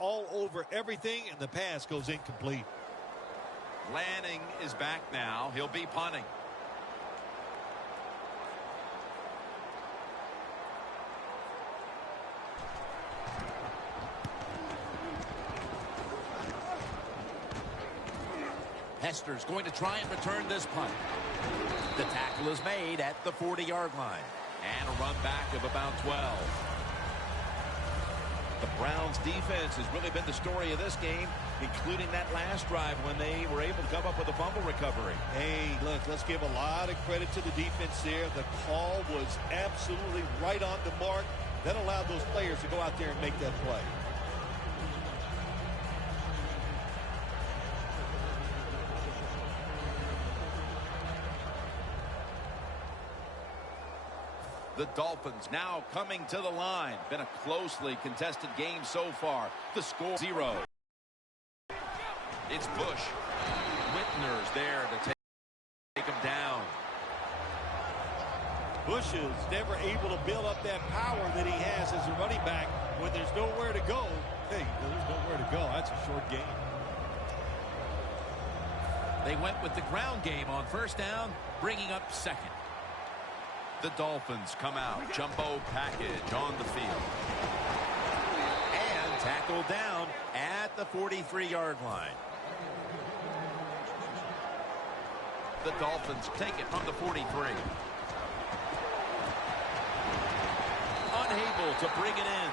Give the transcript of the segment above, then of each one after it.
all over everything, and the pass goes incomplete. Lanning is back now. He'll be punting. Hester's going to try and return this punt. The tackle is made at the 40-yard line. And a run back of about 12. The Browns defense has really been the story of this game, including that last drive when they were able to come up with a fumble recovery. Hey, look, let's give a lot of credit to the defense there. The call was absolutely right on the mark. That allowed those players to go out there and make that play. The Dolphins now coming to the line. Been a closely contested game so far. The score 0. It's Bush. Whitner's there to take him down. Bush is never able to build up that power that he has as a running back when there's nowhere to go. Hey, there's nowhere to go. That's a short game. They went with the ground game on first down, bringing up second. The Dolphins come out. Jumbo package on the field. And tackled down at the 43-yard line. The Dolphins take it from the 43. Unable to bring it in.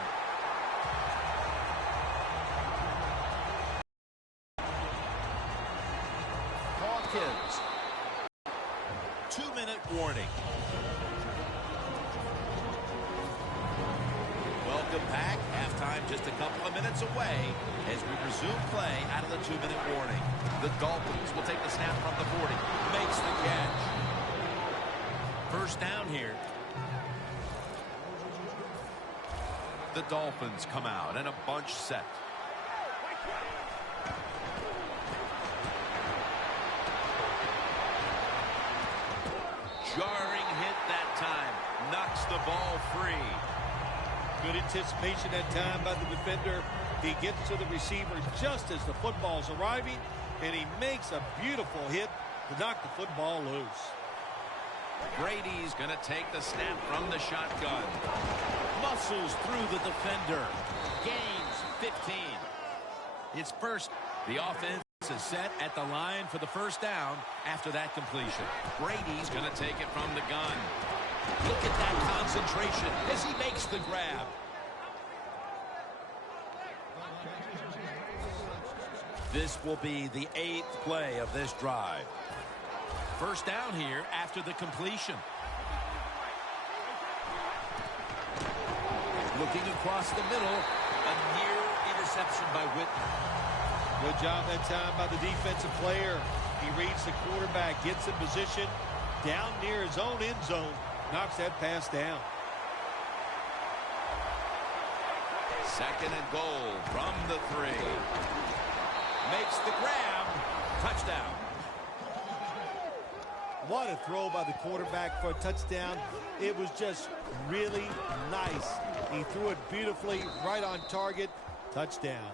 Hawkins. 2-minute warning. Welcome back. Halftime just a couple of minutes away as we resume play out of the 2-minute warning. The Dolphins will take the snap from the 40. Makes the catch. First down here. The Dolphins come out and a bunch set. Jarring hit that time. Knocks the ball free. Good anticipation that time by the defender. He gets to the receiver just as the football's arriving, and he makes a beautiful hit to knock the football loose. Brady's going to take the snap from the shotgun. Muscles through the defender. Gains 15. It's first. The offense is set at the line for the first down after that completion. Brady's going to take it from the gun. Look at that concentration as he makes the grab. This will be the 8th play of this drive. First down here after the completion. Looking across the middle, a near interception by Whitner. Good job that time by the defensive player. He reads the quarterback, gets in position down near his own end zone. Knocks that pass down. Second and goal from the 3. Makes the grab. Touchdown. What a throw by the quarterback for a touchdown. It was just really nice. He threw it beautifully, right on target. Touchdown.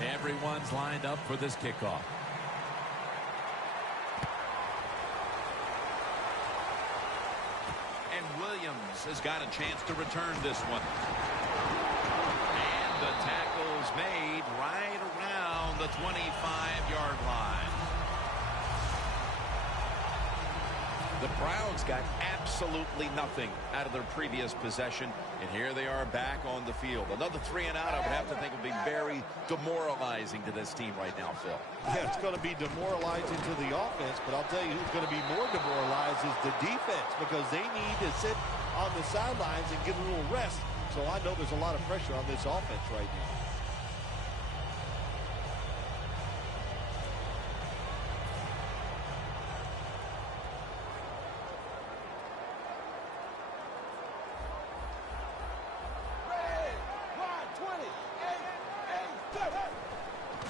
Everyone's lined up for this kickoff. And Williams has got a chance to return this one. And the tackle's made right around the 25-yard line. The Browns got absolutely nothing out of their previous possession, and here they are back on the field. Another 3 and out, I would have to think, would be very demoralizing to this team right now, Phil. Yeah, it's going to be demoralizing to the offense, but I'll tell you who's going to be more demoralized is the defense, because they need to sit on the sidelines and get a little rest. So I know there's a lot of pressure on this offense right now.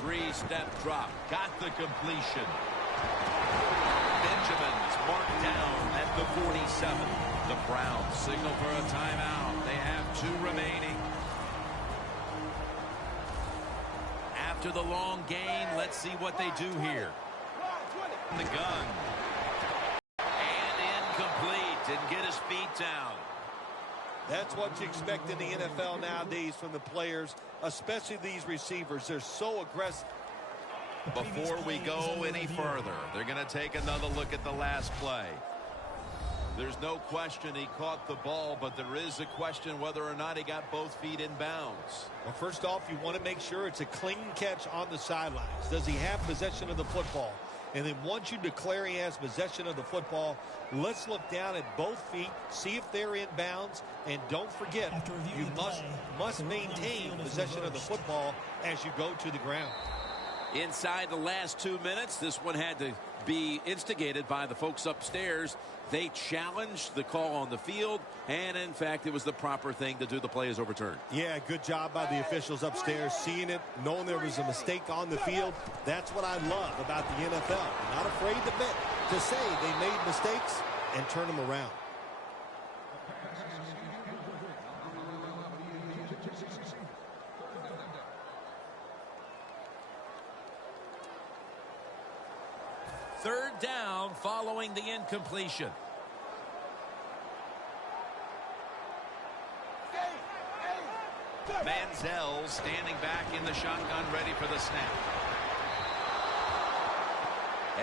Three-step drop. Got the completion. Benjamin's marked down at the 47. The Browns signal for a timeout. They have 2 remaining. After the long gain, let's see what they do here. The gun. And incomplete. Didn't get his feet down. That's what you expect in the NFL nowadays from the players, especially these receivers. They're so aggressive. Before we go any further, they're going to take another look at the last play. There's no question he caught the ball, but there is a question whether or not he got both feet in bounds. Well, first off, you want to make sure it's a clean catch on the sidelines. Does he have possession of the football? And then once you declare he has possession of the football, let's look down at both feet, see if they're in bounds, and don't forget, you must maintain possession of the football as you go to the ground. Inside the last 2 minutes, this one had to be instigated by the folks upstairs. They challenged the call on the field, and in fact, it was the proper thing to do. The play is overturned. Yeah, good job by the officials upstairs, seeing it, knowing there was a mistake on the field. That's what I love about the NFL. They're not afraid to admit, to say they made mistakes and turn them around. Third down following the incompletion. Manziel standing back in the shotgun, ready for the snap.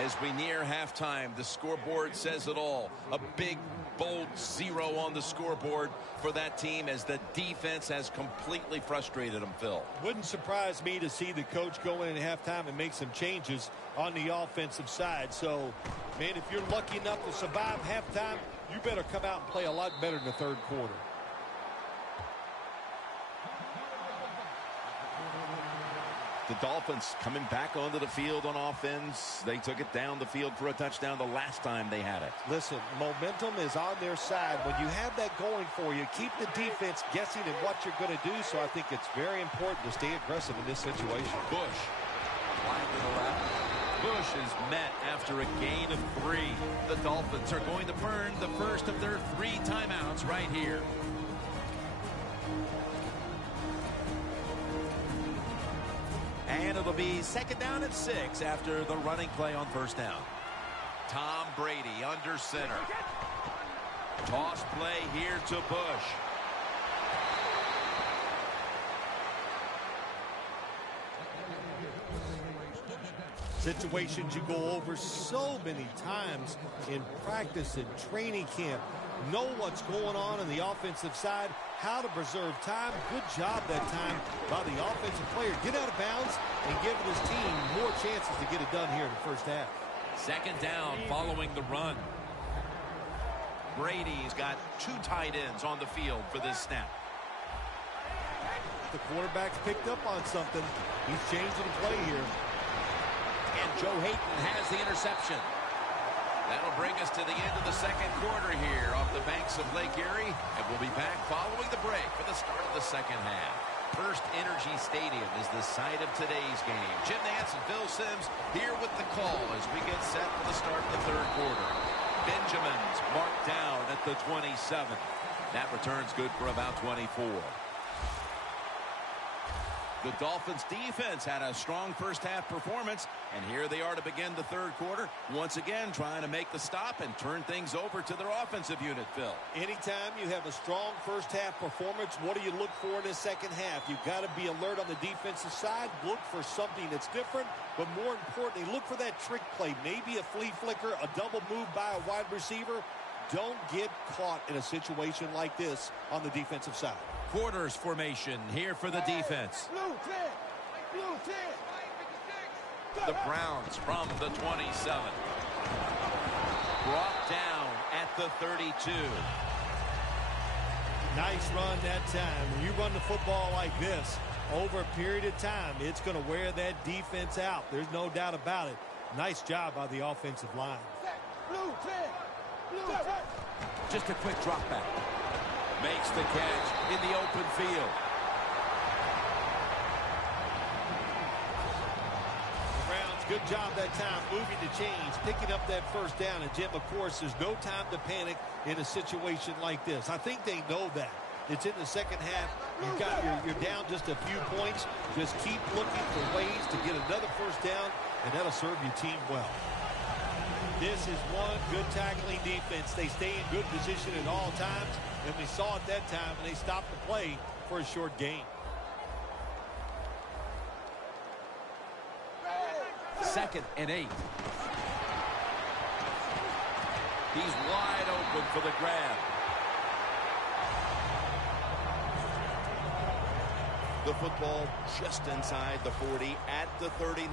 As we near halftime, the scoreboard says it all. A big, bold 0 on the scoreboard for that team as the defense has completely frustrated them, Phil. Wouldn't surprise me to see the coach go in at halftime and make some changes on the offensive side. So, man, if you're lucky enough to survive halftime, you better come out and play a lot better in the third quarter. The Dolphins coming back onto the field on offense. They took it down the field for a touchdown the last time they had it. Listen, momentum is on their side. When you have that going for you, keep the defense guessing at what you're going to do. So I think it's very important to stay aggressive in this situation. Bush. Line to the left. Bush is met after a gain of 3. The Dolphins are going to burn the first of their 3 timeouts right here. And it'll be second down and 6 after the running play on first down. Tom Brady under center. Toss play here to Bush. Situations you go over so many times in practice and training camp. Know what's going on the offensive side, how to preserve time. Good job that time by the offensive player. Get out of bounds and give his team more chances to get it done here in the first half. Second down following the run. Brady's got 2 tight ends on the field for this snap. The quarterback's picked up on something. He's changing the play here. And Joe Hayden has the interception. That'll bring us to the end of the second quarter here off the banks of Lake Erie. And we'll be back following the break for the start of the second half. First Energy Stadium is the site of today's game. Jim Nance and Phil Simms here with the call as we get set for the start of the third quarter. Benjamin's marked down at the 27. That return's good for about 24. The Dolphins defense had a strong first half performance, and here they are to begin the third quarter. Once again, trying to make the stop and turn things over to their offensive unit, Phil. Anytime you have a strong first half performance, what do you look for in the second half? You've got to be alert on the defensive side. Look for something that's different, but more importantly, look for that trick play. Maybe a flea flicker, a double move by a wide receiver. Don't get caught in a situation like this on the defensive side. Quarters formation here for the defense. The Browns from the 27. Brought down at the 32. Nice run that time. When you run the football like this over a period of time, it's going to wear that defense out. There's no doubt about it. Nice job by the offensive line. Just a quick drop back. Makes the catch in the open field. Good job that time moving the chains, picking up that first down. And, Jim, of course, there's no time to panic in a situation like this. I think they know that. It's in the second half. You're down just a few points. Just keep looking for ways to get another first down, and that'll serve your team well. This is one good tackling defense. They stay in good position at all times, and we saw it that time, and they stopped the play for a short gain. Second and 8. He's wide open for the grab. The football just inside the 40 at the 39.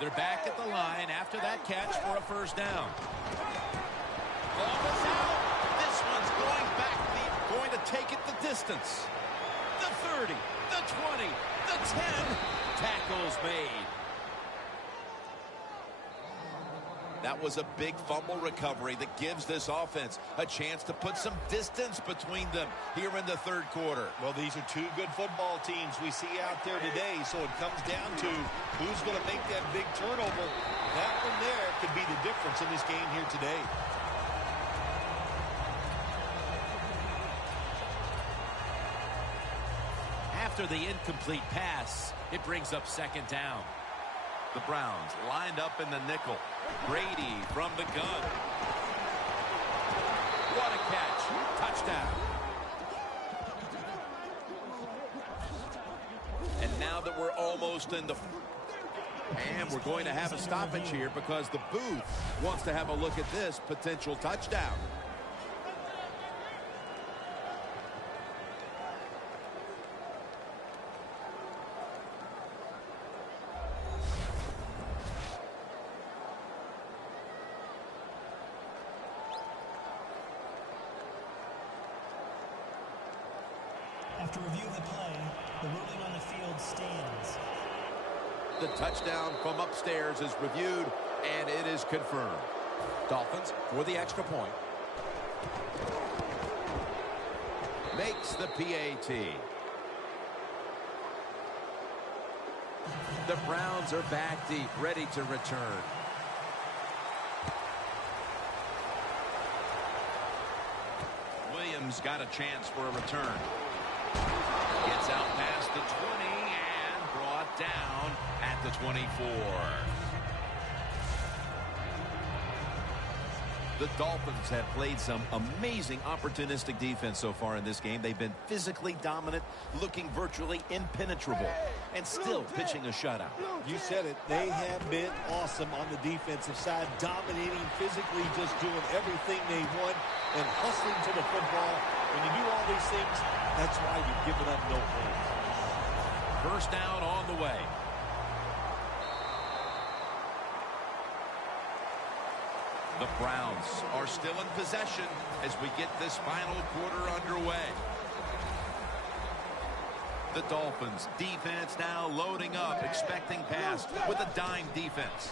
They're back at the line after that catch for a first down. Ball is out. This one's going back, going to take it the distance. The 30, the 20, the 10. Tackles made. That was a big fumble recovery that gives this offense a chance to put some distance between them here in the third quarter. Well, these are two good football teams we see out there today, so it comes down to who's going to make that big turnover. That one there could be the difference in this game here today. After the incomplete pass, it brings up second down. The Browns lined up in the nickel. Brady from the gun. What a catch. Touchdown. And now that we're almost in the... And we're going to have a stoppage here because the booth wants to have a look at this potential touchdown. After review of the play, the ruling on the field stands. The touchdown from upstairs is reviewed, and it is confirmed. Dolphins for the extra point. Makes the PAT. The Browns are back deep, ready to return. Williams got a chance for a return. Gets out past the 20 and brought down at the 24. The Dolphins have played some amazing opportunistic defense so far in this game. They've been physically dominant, looking virtually impenetrable, and still pitching a shutout. You said it. They have been awesome on the defensive side, dominating physically, just doing everything they want and hustling to the football. When you do all these things, that's why you've given up no points. First down on the way. The Browns are still in possession as we get this final quarter underway. The Dolphins defense now loading up, expecting pass with a dime defense.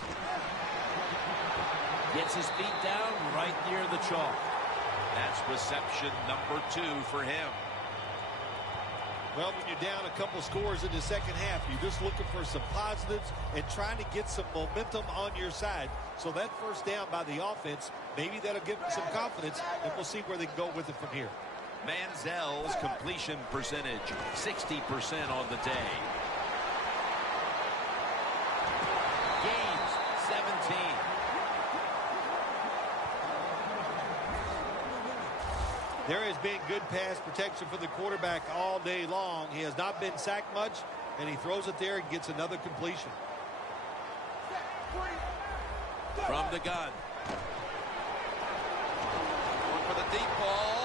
Gets his feet down right near the chalk. That's reception number 2 for him. Well, when you're down a couple scores in the second half, you're just looking for some positives and trying to get some momentum on your side. So that first down by the offense, maybe that'll give them some confidence, and we'll see where they can go with it from here. Manziel's completion percentage, 60% on the day. Gains 17. There has been good pass protection for the quarterback all day long. He has not been sacked much, and he throws it there and gets another completion. From the gun. Going for the deep ball.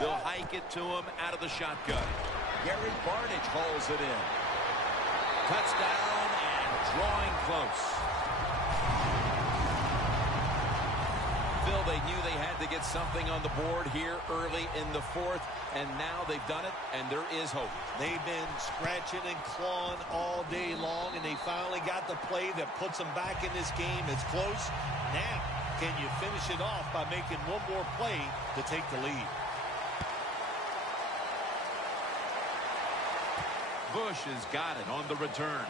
They'll hike it to him out of the shotgun. Gary Barnidge hauls it in. Touchdown and drawing close. Phil, they knew they had to get something on the board here early in the fourth, and now they've done it, and there is hope. They've been scratching and clawing all day long, and they finally got the play that puts them back in this game. It's close. Now, can you finish it off by making one more play to take the lead? Bush has got it on the return.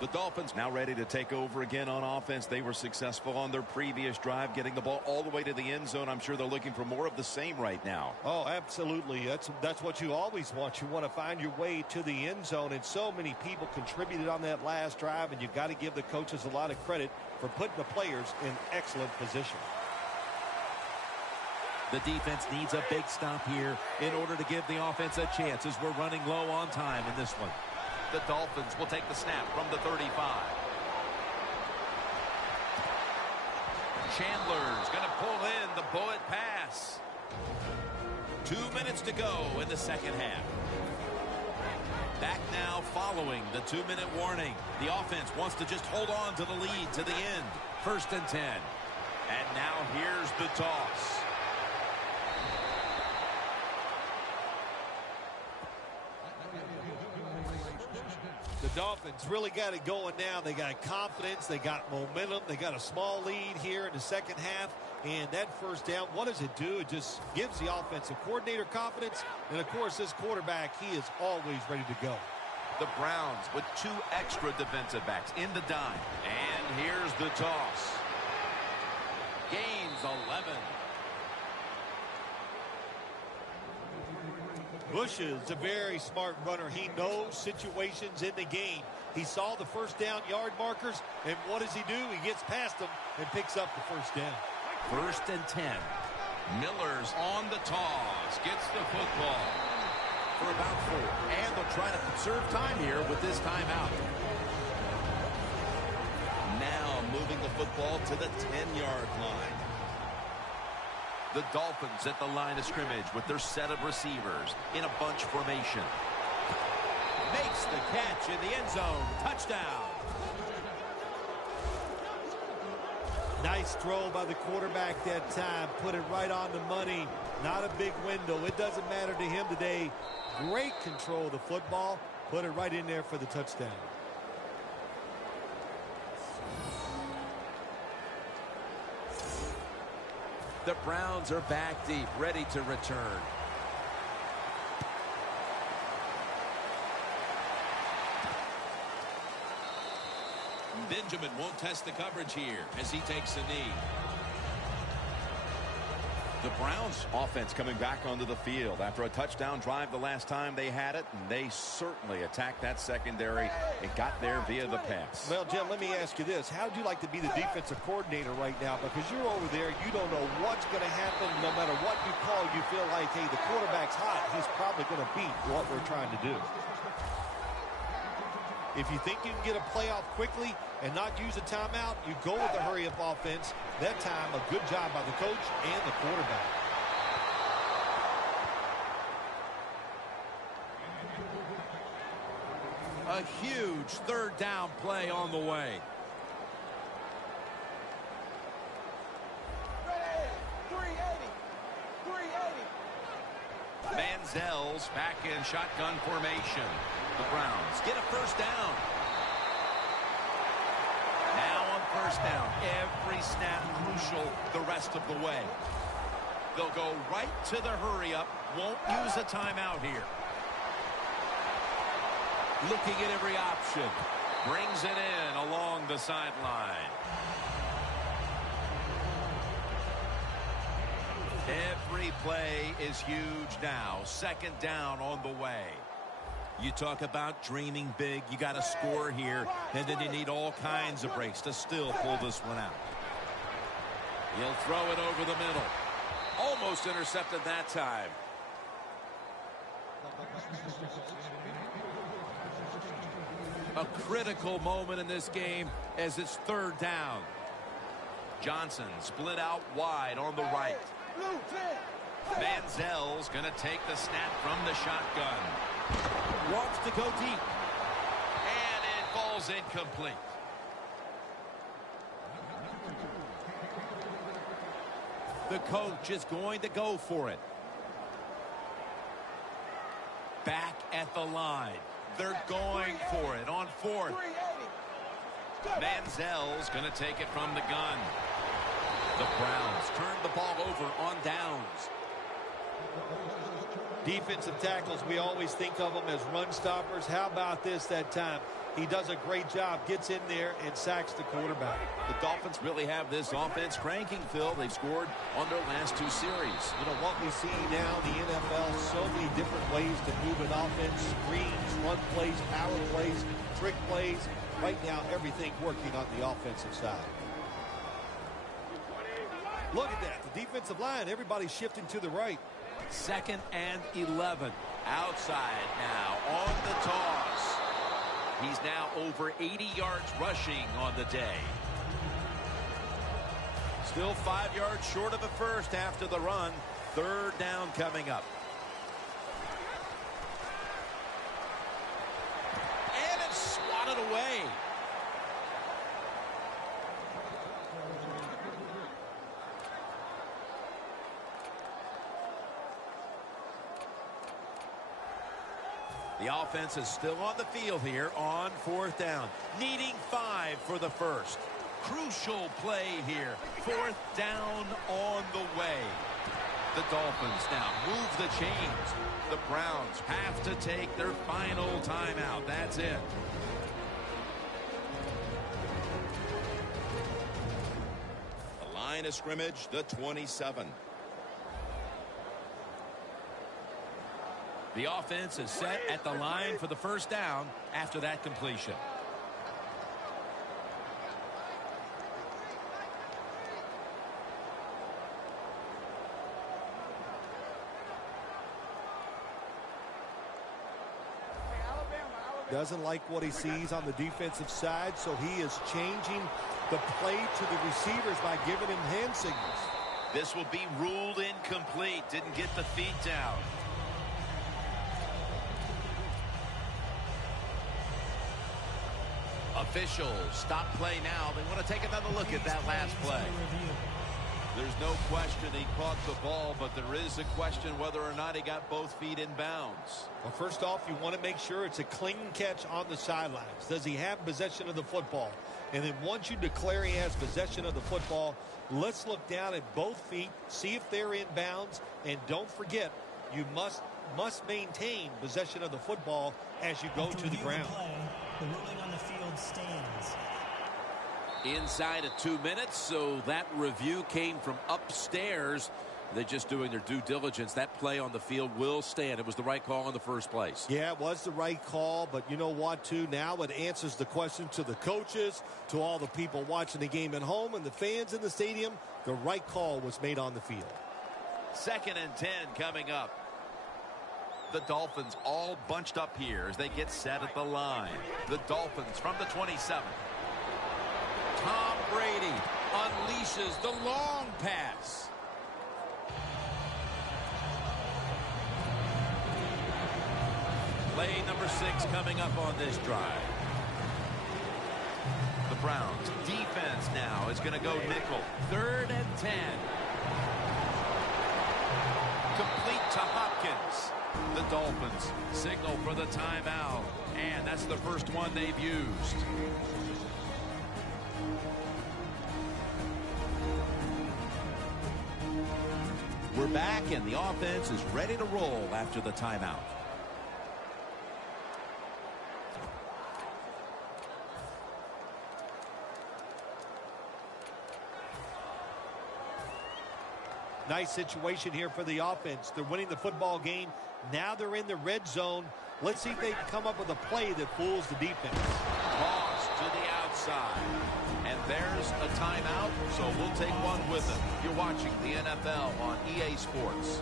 The Dolphins now ready to take over again on offense. They were successful on their previous drive, getting the ball all the way to the end zone. I'm sure they're looking for more of the same right now. Oh, absolutely. That's what you always want. You want to find your way to the end zone, and so many people contributed on that last drive, and you've got to give the coaches a lot of credit for putting the players in excellent position. The defense needs a big stop here in order to give the offense a chance as we're running low on time in this one. The Dolphins will take the snap from the 35. Chandler's going to pull in the bullet pass. 2 minutes to go in the second half. Back now following the 2-minute warning. The offense wants to just hold on to the lead to the end. 1st and 10. And now here's the toss. The Dolphins really got it going now. They got confidence. They got momentum. They got a small lead here in the second half. And that first down, what does it do? It just gives the offensive coordinator confidence. And, of course, this quarterback, he is always ready to go. The Browns with 2 extra defensive backs in the dime. And here's the toss. Gains 11. Bush is a very smart runner. He knows situations in the game. He saw the first down yard markers, and what does he do? He gets past them and picks up the first down. 1st and 10. Miller's on the toss. Gets the football for about 4. And they'll try to conserve time here with this timeout. Now moving the football to the 10-yard line. The Dolphins at the line of scrimmage with their set of receivers in a bunch formation. Makes the catch in the end zone. Touchdown. Nice throw by the quarterback that time. Put it right on the money. Not a big window. It doesn't matter to him today. Great control of the football. Put it right in there for the touchdown. The Browns are back deep, ready to return. Benjamin won't test the coverage here as he takes a knee. The Browns offense coming back onto the field after a touchdown drive the last time they had it, and they certainly attacked that secondary and got there via the pass. Well, Jim, let me ask you this. How would you like to be the defensive coordinator right now? Because you're over there, you don't know what's going to happen. No matter what you call, you feel like, hey, the quarterback's hot. He's probably going to beat what we're trying to do. If you think you can get a playoff quickly and not use a timeout, you go with the hurry-up offense. That time, a good job by the coach and the quarterback. A huge 3rd down play on the way. Manziel's back in shotgun formation. The Browns get a 1st down. Now on 1st down, every snap crucial the rest of the way. They'll go right to the hurry-up. Won't use a timeout here. Looking at every option. Brings it in along the sideline. Every play is huge now. 2nd down on the way. You talk about dreaming big. You got to score here, and then you need all kinds of breaks to still pull this one out. He'll throw it over the middle. Almost intercepted that time. A critical moment in this game as it's 3rd down. Johnson split out wide on the right. Manziel's going to take the snap from the shotgun. Wants to go deep. And it falls incomplete. The coach is going to go for it. Back at the line. They're going for it on fourth. Manziel's going to take it from the gun. The Browns turn the ball over on downs. Defensive tackles, we always think of them as run stoppers. How about this that time? He does a great job, gets in there, and sacks the quarterback. The Dolphins really have this offense cranking, Phil. They've scored on their last 2 series. You know, what we see now in the NFL, so many different ways to move an offense. Screens, run plays, power plays, trick plays. Right now, everything's working on the offensive side. Look at that. The defensive line, everybody's shifting to the right. 2nd and 11. Outside now on the toss. He's now over 80 yards rushing on the day. Still 5 yards short of a first after the run. 3rd down coming up. And it's swatted away. The offense is still on the field here on 4th down. Needing 5 for the first. Crucial play here. 4th down on the way. The Dolphins now move the chains. The Browns have to take their final timeout. That's it. The line of scrimmage, the 27. The offense is set at the line for the first down after that completion. Doesn't like what he sees on the defensive side, so he is changing the play to the receivers by giving him hand signals. This will be ruled incomplete. Didn't get the feet down. Officials stop play now. They want to take another look at that last play. There's no question he caught the ball, but there is a question whether or not he got both feet in bounds. Well, first off, you want to make sure it's a clean catch on the sidelines. Does he have possession of the football? And then once you declare he has possession of the football, let's look down at both feet, see if they're in bounds, and don't forget, you must maintain possession of the football as you go to the ground. The ruling on the field stands. Inside of 2 minutes, so that review came from upstairs. They're just doing their due diligence. That play on the field will stand. It was the right call in the first place. Yeah, it was the right call, but you know what, too? Now it answers the question to the coaches, to all the people watching the game at home, and the fans in the stadium. The right call was made on the field. 2nd and 10 coming up. The Dolphins all bunched up here as they get set at the line. The Dolphins from the 27. Tom Brady unleashes the long pass. Play number 6 coming up on this drive. The Browns defense now is going to go nickel. 3rd and 10. Complete to Hopkins. The Dolphins signal for the timeout, and that's the first one they've used. We're back, and the offense is ready to roll after the timeout. Nice situation here for the offense. They're winning the football game. Now they're in the red zone. Let's see if they can come up with a play that fools the defense. Toss to the outside. And there's a timeout, so we'll take one with them. You're watching the NFL on EA Sports.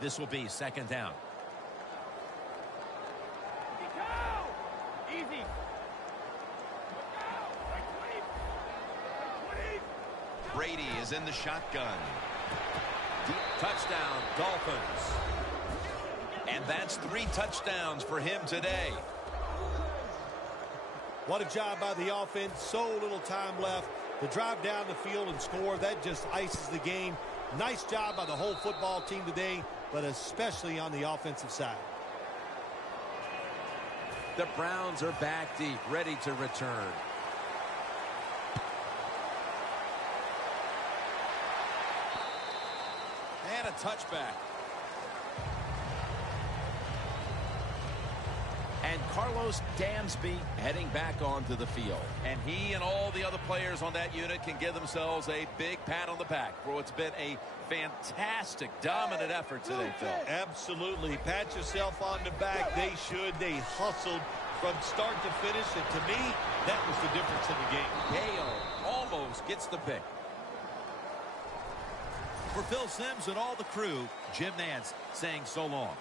This will be second down. Easy. Brady is in the shotgun. Deep touchdown, Dolphins. And that's 3 touchdowns for him today. What a job by the offense. So little time left to drive down the field and score. That just ices the game. Nice job by the whole football team today, but especially on the offensive side. The Browns are back deep, ready to return. And a touchback. And Carlos Dansby heading back onto the field. And he and all the other players on that unit can give themselves a big pat on the back for what's been a fantastic, dominant effort today, Phil. Absolutely. Pat yourself on the back. They should. They hustled from start to finish. And to me, that was the difference in the game. Gale almost gets the pick. For Phil Simms and all the crew, Jim Nantz saying so long.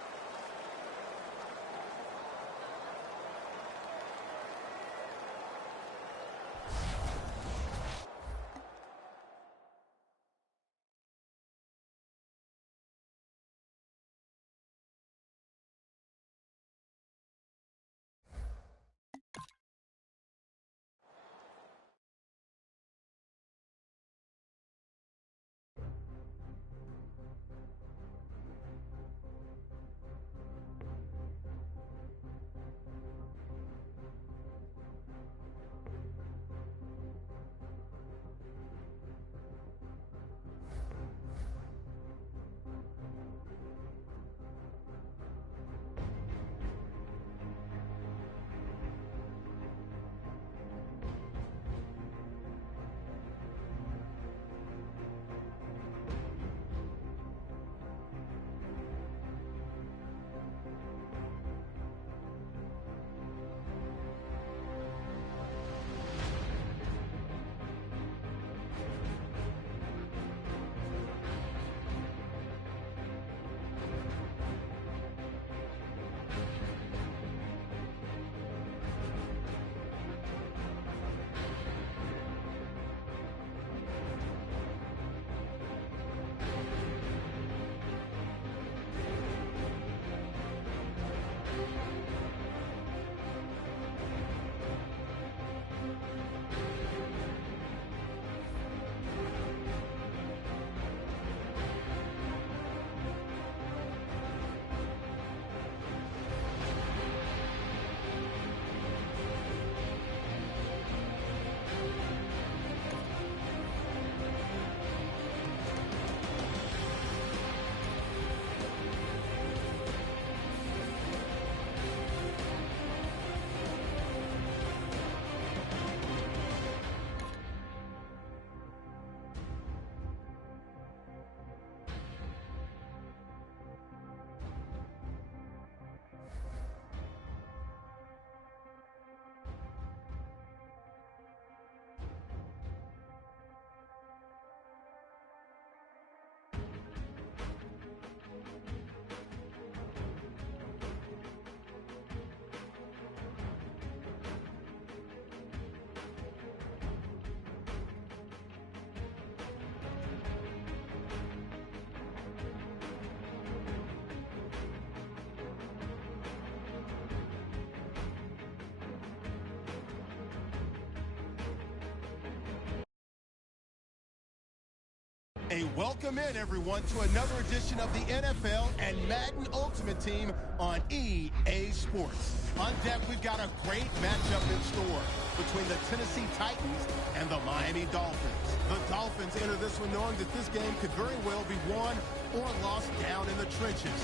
A welcome in, everyone, to another edition of the NFL and Madden Ultimate Team on EA Sports. On deck, we've got a great matchup in store between the Tennessee Titans and the Miami Dolphins. The Dolphins enter this one knowing that this game could very well be won or lost down in the trenches.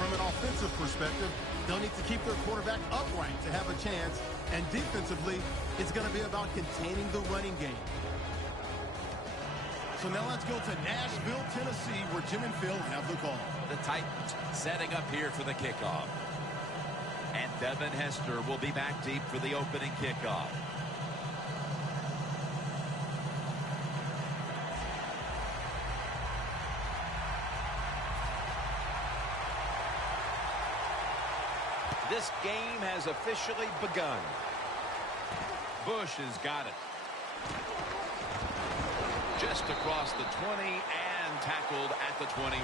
From an offensive perspective, they'll need to keep their quarterback upright to have a chance, and defensively, it's going to be about containing the running game. So now let's go to Nashville, Tennessee, where Jim and Phil have the call. The Titans setting up here for the kickoff. And Devin Hester will be back deep for the opening kickoff. This game has officially begun. Bush has got it. Just across the 20 and tackled at the 21.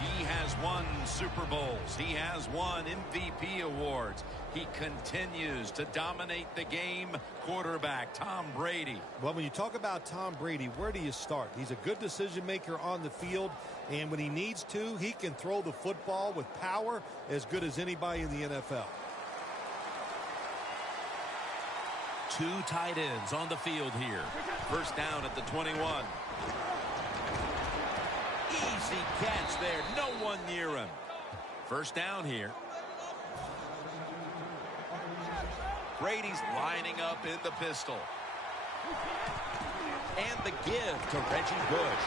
He has won Super Bowls. He has won MVP awards. He continues to dominate the game. Quarterback Tom Brady. Well, when you talk about Tom Brady, where do you start? He's a good decision maker on the field, and when he needs to, he can throw the football with power as good as anybody in the NFL. Two tight ends on the field here. First down at the 21. Easy catch there. No one near him. First down here. Brady's lining up in the pistol. And the give to Reggie Bush.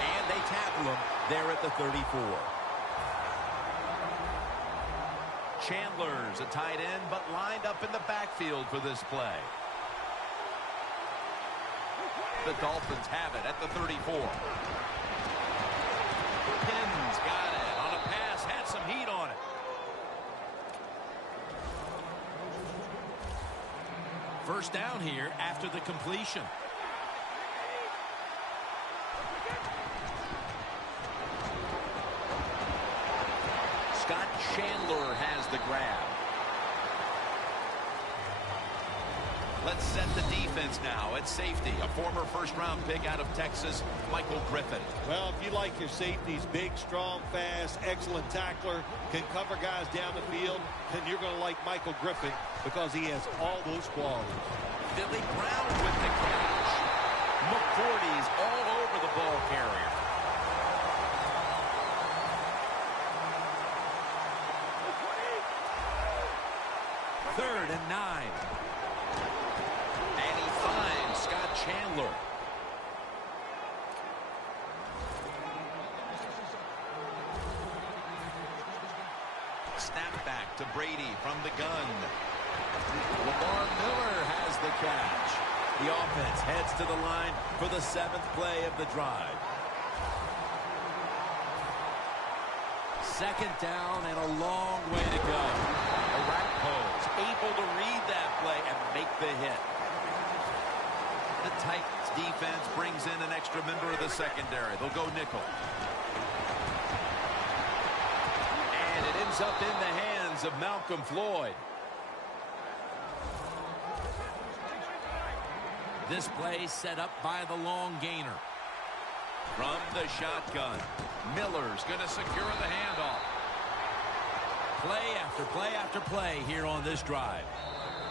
And they tackle him there at the 34. Chandler's a tight end, but lined up in the backfield for this play. The Dolphins have it at the 34. Pins got it on a pass, had some heat on it. First down here after the completion. Scott Chandler has the grab. Let's set the defense now at safety. A former first-round pick out of Texas, Michael Griffin. Well, if you like your safeties, big, strong, fast, excellent tackler, can cover guys down the field, then you're going to like Michael Griffin because he has all those qualities. Billy Brown with the catch. McCourty's all over the ball carrier. Third and 9. And he finds Scott Chandler. Snap back to Brady from the gun. Lamar Miller has the catch. The offense heads to the line for the 7th play of the drive. Second down and a long way to go. Arapahoe's able to read that play and make the hit. The Titans defense brings in an extra member of the secondary. They'll go nickel. And it ends up in the hands of Malcolm Floyd. This play set up by the long gainer. From the shotgun, Miller's going to secure the handoff. Play after play after play here on this drive.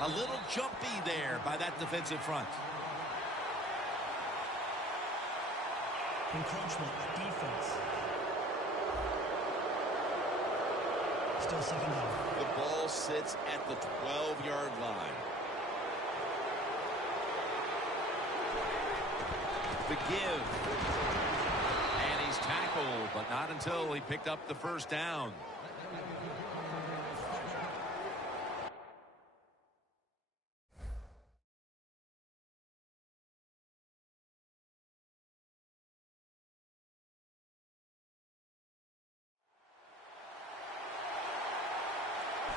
A little jumpy there by that defensive front. Encroachment, defense. Still second down. The ball sits at the 12-yard line. The give. And he's tackled, but not until he picked up the first down.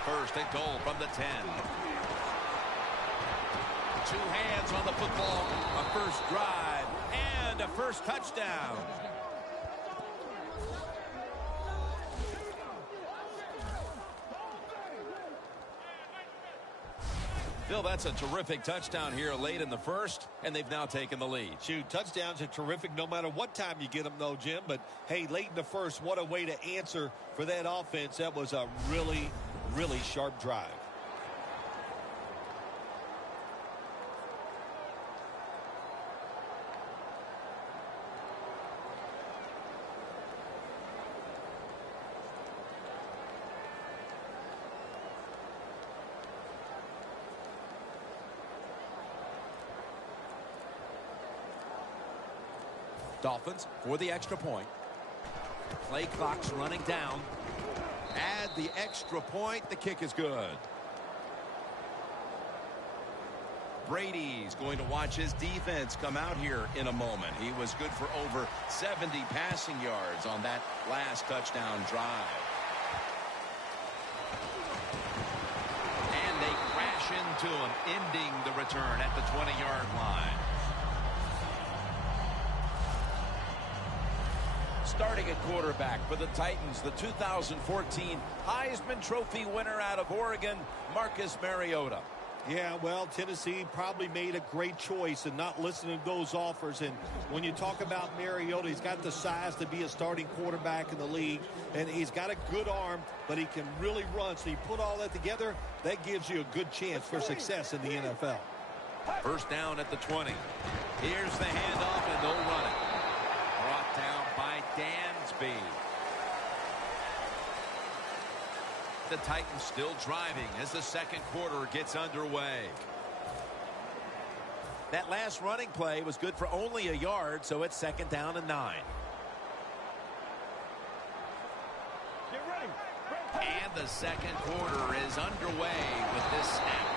First and goal from the 10. Two hands on the football. A first drive and a first touchdown. Phil, that's a terrific touchdown here late in the first, and they've now taken the lead. Shoot, touchdowns are terrific no matter what time you get them, though, Jim. But, hey, late in the first, what a way to answer for that offense. That was a really, really sharp drive. Dolphins for the extra point. Play clock's running down. Add the extra point. The kick is good. Brady's going to watch his defense come out here in a moment. He was good for over 70 passing yards on that last touchdown drive. And they crash into him, ending the return at the 20-yard line. Starting at quarterback for the Titans, the 2014 Heisman Trophy winner out of Oregon, Marcus Mariota. Yeah, well, Tennessee probably made a great choice in not listening to those offers. And when you talk about Mariota, he's got the size to be a starting quarterback in the league. And he's got a good arm, but he can really run. So you put all that together, that gives you a good chance for success in the NFL. First down at the 20. Here's the handoff, and they'll run it. Brought down by Dansby. The Titans still driving as the second quarter gets underway. That last running play was good for only a yard, so it's second down and 9. Get ready. And the second quarter is underway with this snap.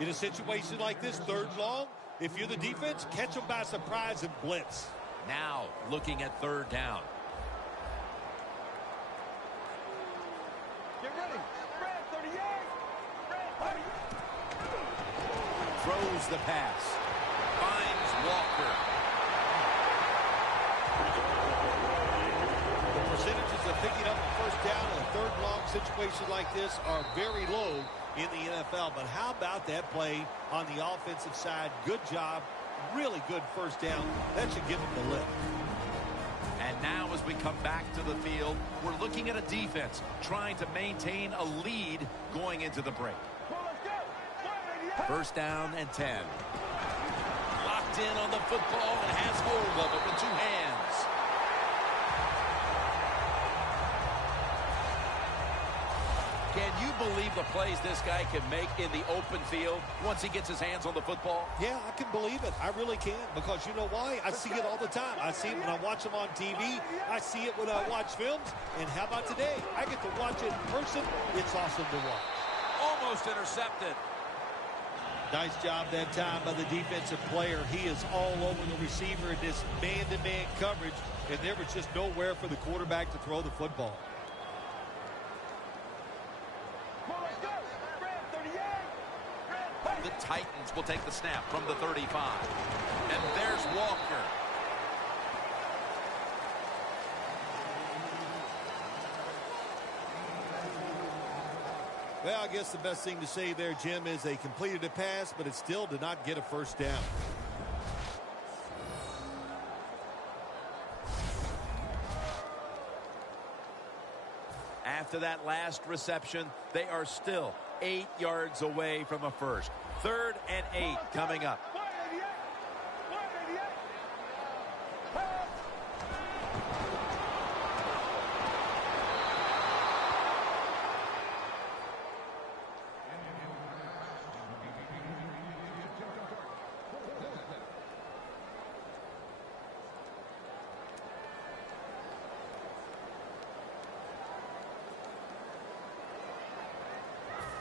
In a situation like this, third and long, if you're the defense, catch them by surprise and blitz. Now looking at third down. Get ready. Red 38. Red 38. Throws the pass. Finds Walker. The percentages of picking up a first down in a third and long situation like this are very low in the NFL. But how about that play on the offensive side? Good job. Really good first down. That should give them the lift. And now as we come back to the field, we're looking at a defense trying to maintain a lead going into the break. First down and 10. Locked in on the football and has hold of it with two hands. Can you believe the plays this guy can make in the open field once he gets his hands on the football? Yeah, I can believe it. I really can, because you know why? I see it all the time. I see it when I watch them on TV. I see it when I watch films. And how about today? I get to watch it in person. It's awesome to watch. Almost intercepted. Nice job that time by the defensive player. He is all over the receiver in this man-to-man coverage, and there was just nowhere for the quarterback to throw the football. The Titans will take the snap from the 35. And there's Walker. Well, I guess the best thing to say there, Jim, is they completed a pass, but it still did not get a first down. After that last reception, they are still 8 yards away from a first. 3rd and 8 coming up.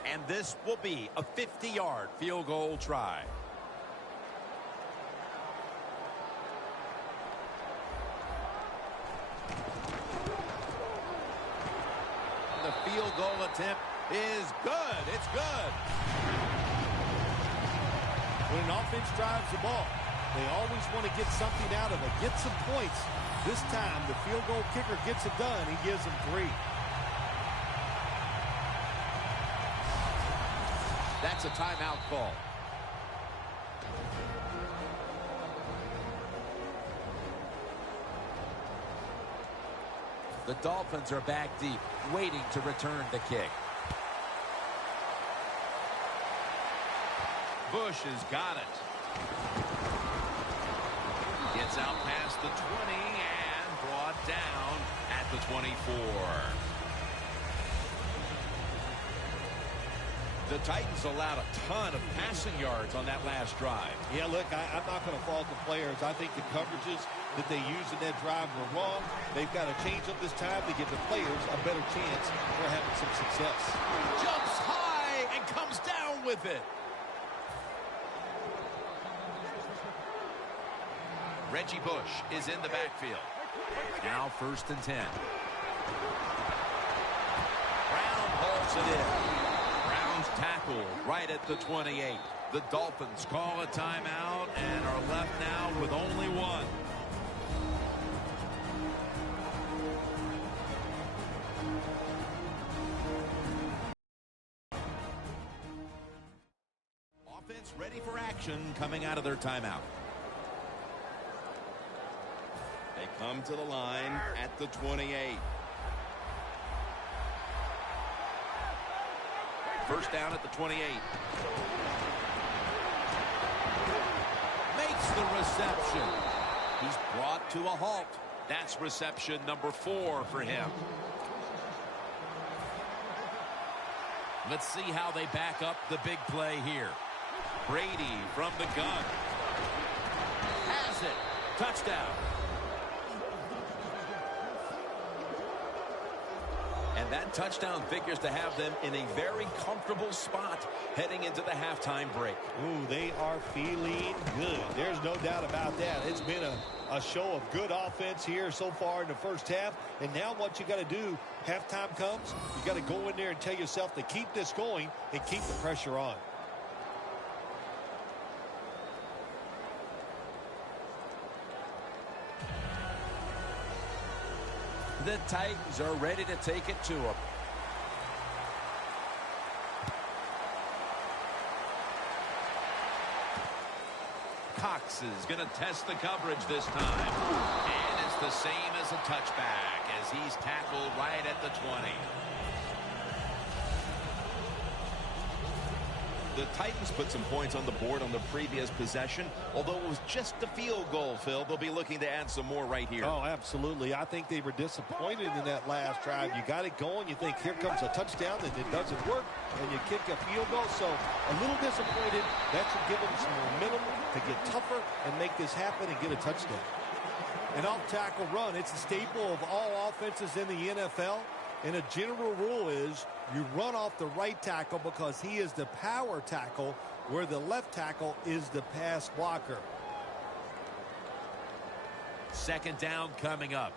And this will be a 50-yard field goal try. The field goal attempt is good. It's good. When an offense drives the ball, they always want to get something out of it, get some points. This time, the field goal kicker gets it done. He gives them 3. That's a timeout call. The Dolphins are back deep, waiting to return the kick. Bush has got it. Gets out past the 20 and brought down at the 24. The Titans allowed a ton of passing yards on that last drive. Yeah, look, I'm not going to fault the players. I think the coverages that they used in that drive were wrong. They've got to change up this time to give the players a better chance for having some success. Jumps high and with it. Reggie Bush is in the backfield. Now 1st and 10. Brown hauls it in. Brown's tackled right at the 28. The Dolphins call a timeout and are left now with only one. Offense ready for action coming out of their timeout. They come to the line at the 28. First down at the 28. Makes the reception. He's brought to a halt. That's reception number 4 for him. Let's see how they back up the big play here. Brady from the gun. Has it. Touchdown. And that touchdown figures to have them in a very comfortable spot heading into the halftime break. Ooh, they are feeling good. There's no doubt about that. It's been a show of good offense here so far in the first half. And now what you got to do, halftime comes, you got to go in there and tell yourself to keep this going and keep the pressure on. The Titans are ready to take it to them. Cox is going to test the coverage this time. And it's the same as a touchback as he's tackled right at the 20. The Titans put some points on the board on the previous possession. Although it was just a field goal, Phil, they'll be looking to add some more right here. Oh, absolutely. I think they were disappointed in that last drive. You got it going. You think, here comes a touchdown, and it doesn't work, and you kick a field goal. So a little disappointed. That should give them some momentum to get tougher and make this happen and get a touchdown. An off-tackle run, it's a staple of all offenses in the NFL. And a general rule is you run off the right tackle because he is the power tackle, where the left tackle is the pass blocker. Second down coming up.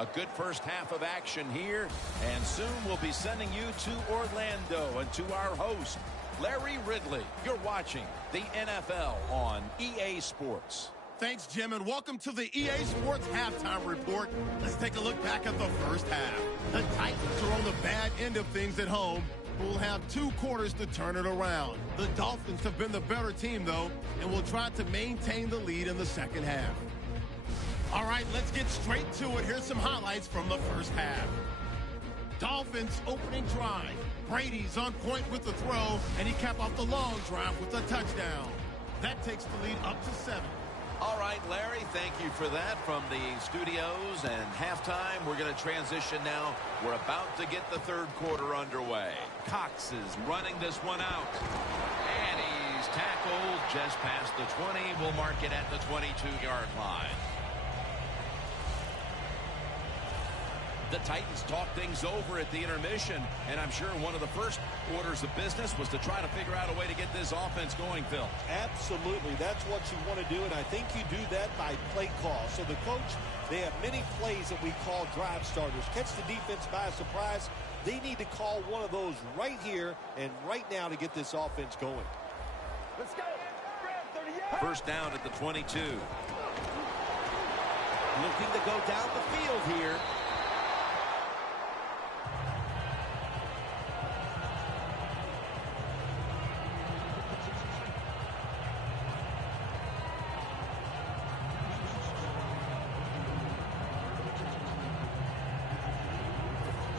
A good first half of action here, and soon we'll be sending you to Orlando and to our host, Larry Ridley. You're watching the NFL on EA Sports. Thanks, Jim, and welcome to the EA Sports Halftime Report. Let's take a look back at the first half. The Titans are on the bad end of things at home. We'll have 2 quarters to turn it around. The Dolphins have been the better team, though, and will try to maintain the lead in the second half. All right, let's get straight to it. Here's some highlights from the first half. Dolphins opening drive. Brady's on point with the throw, and he capped off the long drive with a touchdown. That takes the lead up to 7. All right, Larry, thank you for that from the studios. And halftime, we're going to transition now. We're about to get the third quarter underway. Cox is running this one out. And he's tackled just past the 20. We'll mark it at the 22-yard line. The Titans talk things over at the intermission, and I'm sure one of the first orders of business was to try to figure out a way to get this offense going, Phil. Absolutely. That's what you want to do, and I think you do that by play call. So the coach, they have many plays that we call drive starters. Catch the defense by surprise. They need to call one of those right here and right now to get this offense going. Let's go. First down at the 22. Looking to go down the field here.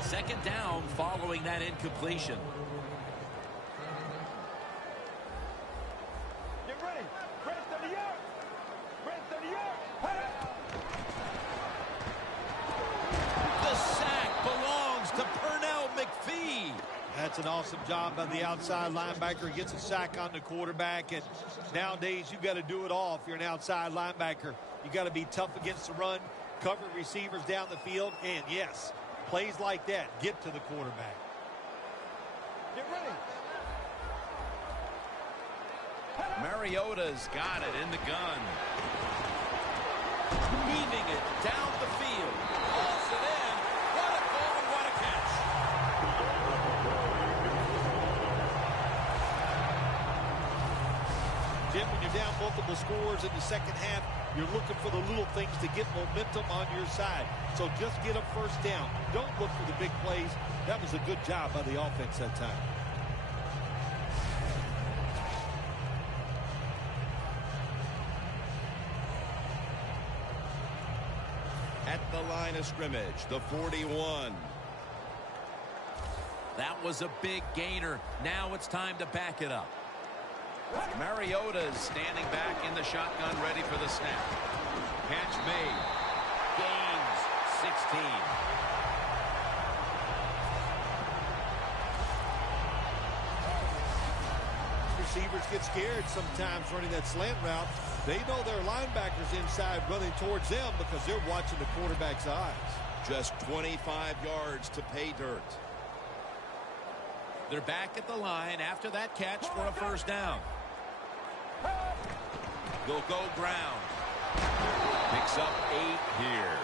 Second down following that incompletion. Get ready. Ready, 30 yards. Ready, 30 yards. The sack belongs to Pernell McPhee. That's an awesome job by the outside linebacker. Gets a sack on the quarterback, and nowadays you got to do it all if you're an outside linebacker. You got to be tough against the run, cover receivers down the field, and yes, Plays like that get to the quarterback. Get ready. Mariota's got it in the gun. Weaving it down the field. Hauls it in. What a goal and what a catch. Jim, when you're down multiple scores in the second half, you're looking for the little things to get momentum on your side. So just get a first down. Don't look for the big plays. That was a good job by the offense that time. At the line of scrimmage, the 41. That was a big gainer. Now it's time to back it up. Mariota's standing back in the shotgun, ready for the snap. Catch made. Gains 16. Receivers get scared sometimes running that slant route. They know their linebackers inside running towards them because they're watching the quarterback's eyes. Just 25 yards to pay dirt. They're back at the line after that catch for a first down. They'll go ground. Picks up 8 here.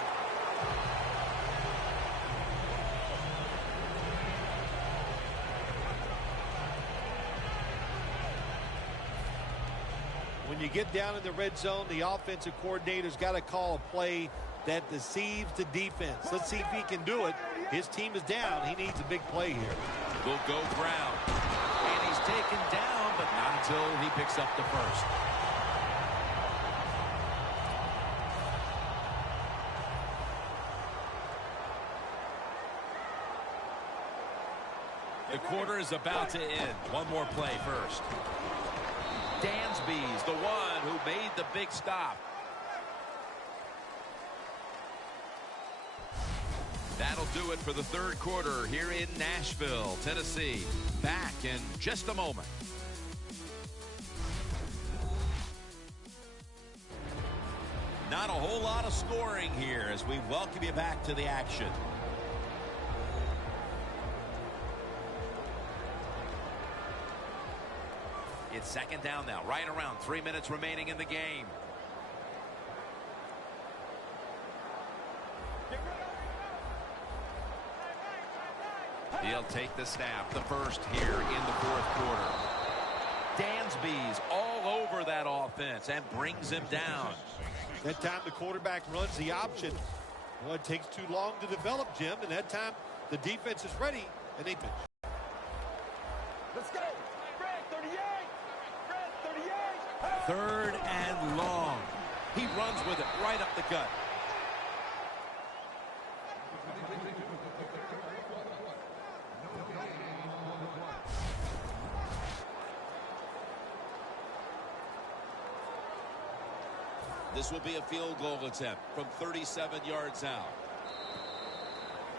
When you get down in the red zone, the offensive coordinator's got to call a play that deceives the defense. Let's see if he can do it. His team is down. He needs a big play here. Will go ground. And he's taken down, but not until he picks up the first. The quarter is about to end. One more play first. Dansby's the one who made the big stop. That'll do it for the third quarter here in Nashville, Tennessee. Back in just a moment. Not a whole lot of scoring here as we welcome you back to the action. It's second down now, right around 3 minutes remaining in the game. He'll take the snap, the first here in the fourth quarter. Dansby's all over that offense and brings him down. That time the quarterback runs the option. Well, it takes too long to develop, Jim, and that time the defense is ready, and they pitch. Let's go. Red 38. Red 38. Third and long. He runs with it right up the gut. This will be a field goal attempt from 37 yards out.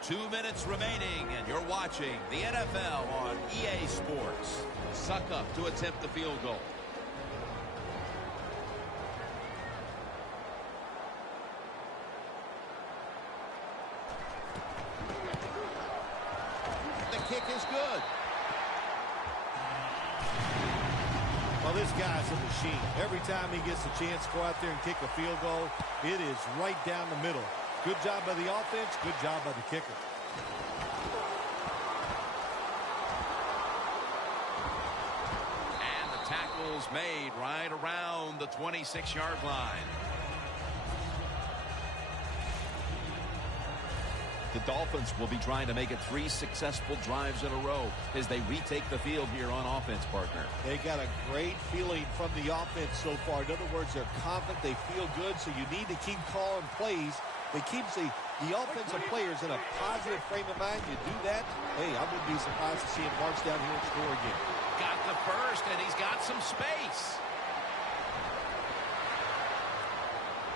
2 minutes remaining, and you're watching the NFL on EA Sports. Suck up to attempt the field goal. The kick is good. Well, this guy's a machine. Every time he gets a chance to go out there and kick a field goal, it is right down the middle. Good job by the offense, good job by the kicker. And the tackle's made right around the 26-yard line. The Dolphins will be trying to make it 3 successful drives in a row as they retake the field here on offense, partner. They got a great feeling from the offense so far. In other words, they're confident, they feel good, so you need to keep calling plays. It keeps the offensive players in a positive frame of mind. You do that, hey, I wouldn't be surprised to see him march down here and score again. Got the first, and he's got some space.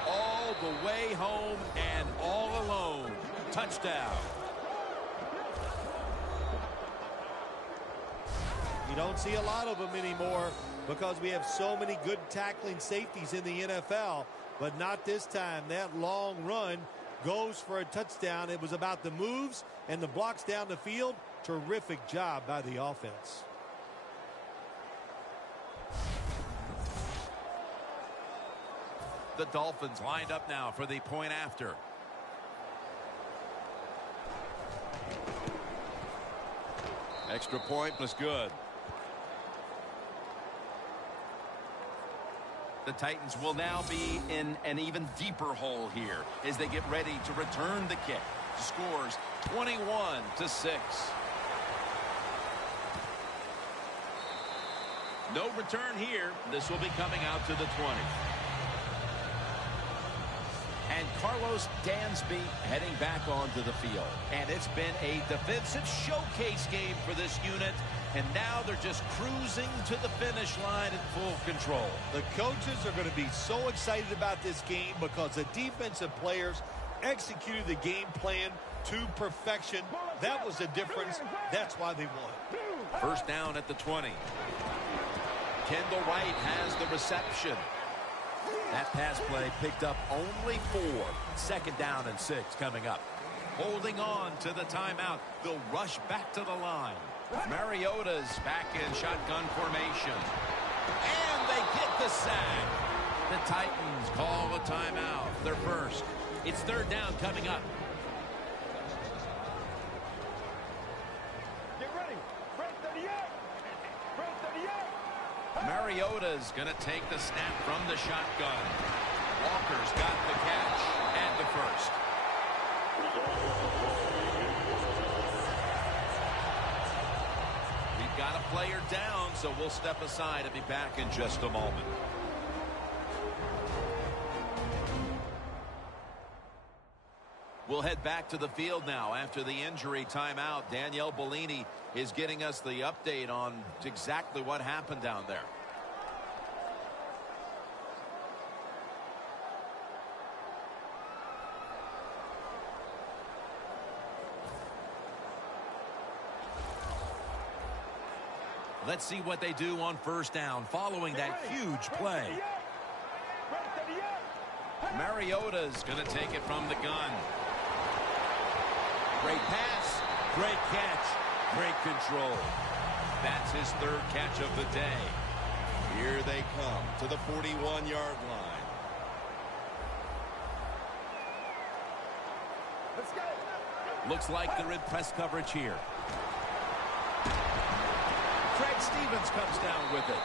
All the way home and all alone. Touchdown. You don't see a lot of them anymore because we have so many good tackling safeties in the NFL, but not this time. That long run goes for a touchdown. It was about the moves and the blocks down the field. Terrific job by the offense. The Dolphins lined up now for the point after. Extra point was good. The Titans will now be in an even deeper hole here as they get ready to return the kick. Scores 21-6. No return here. This will be coming out to the 20. And Carlos Dansby heading back onto the field. And it's been a defensive showcase game for this unit. And now they're just cruising to the finish line in full control. The coaches are going to be so excited about this game because the defensive players executed the game plan to perfection. That was the difference. That's why they won. First down at the 20. Kendall Wright has the reception. That pass play picked up only 4. Second down and 6 coming up. Holding on to the timeout. They'll rush back to the line. Mariota's back in shotgun formation. And they get the sack. The Titans call a timeout. Their first. It's third down coming up. Get ready. Red 38. Red 38. Mariota's going to take the snap from the shotgun. Walker's got the catch and the first. We've got a player down, so we'll step aside and be back in just a moment. We'll head back to the field now after the injury timeout. Danielle Bellini is getting us the update on exactly what happened down there. Let's see what they do on first down following that huge play. Mariota's going to take it from the gun. Great pass, great catch, great control. That's his third catch of the day. Here they come to the 41-yard line. Let's go. Looks like they're in press coverage here. Craig Stevens comes down with it.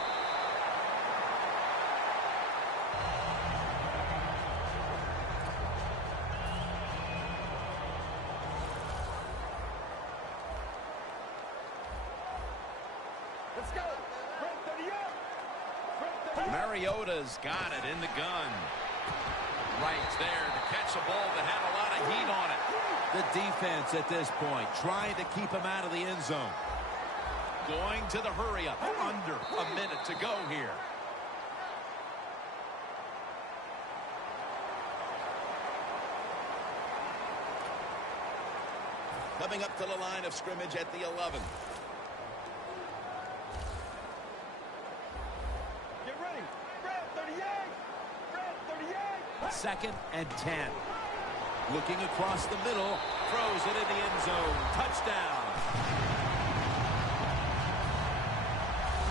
Let's go. Red 38. Red 38. Mariota's got it in the gun. Wright's there to catch a ball that had a lot of heat on it. The defense at this point trying to keep him out of the end zone. Going to the hurry up. Under a minute to go here. Coming up to the line of scrimmage at the 11. Get ready. Red 38. Red 38. Second and 10. Looking across the middle. Throws it in the end zone. Touchdown.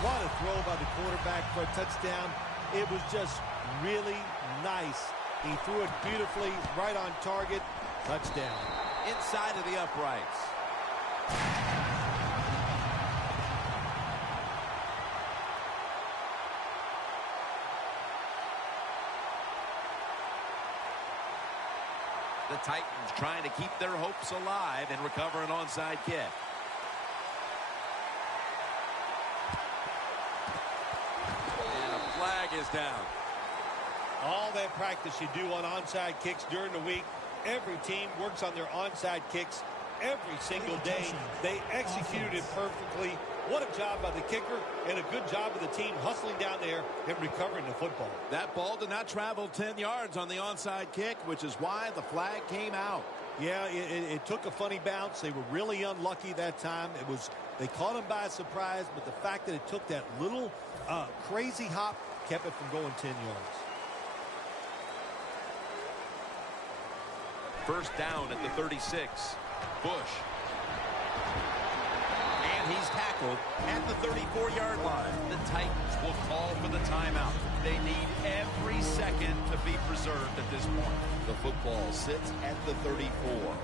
What a throw by the quarterback for a touchdown. It was just really nice. He threw it beautifully, right on target. Touchdown. Inside of the uprights. The Titans trying to keep their hopes alive and recover an onside kick. Flag is down. All that practice you do on onside kicks during the week, every team works on their onside kicks every single day. They executed it perfectly. What a job by the kicker and a good job of the team hustling down there and recovering the football. That ball did not travel 10 yards on the onside kick, which is why the flag came out. Yeah, it took a funny bounce. They were really unlucky that time. They caught him by surprise, but the fact that it took that little crazy hop kept it from going 10 yards. First down at the 36. Bush. And he's tackled at the 34-yard line. The Titans will call for the timeout. They need every second to be preserved at this point. The football sits at the 34.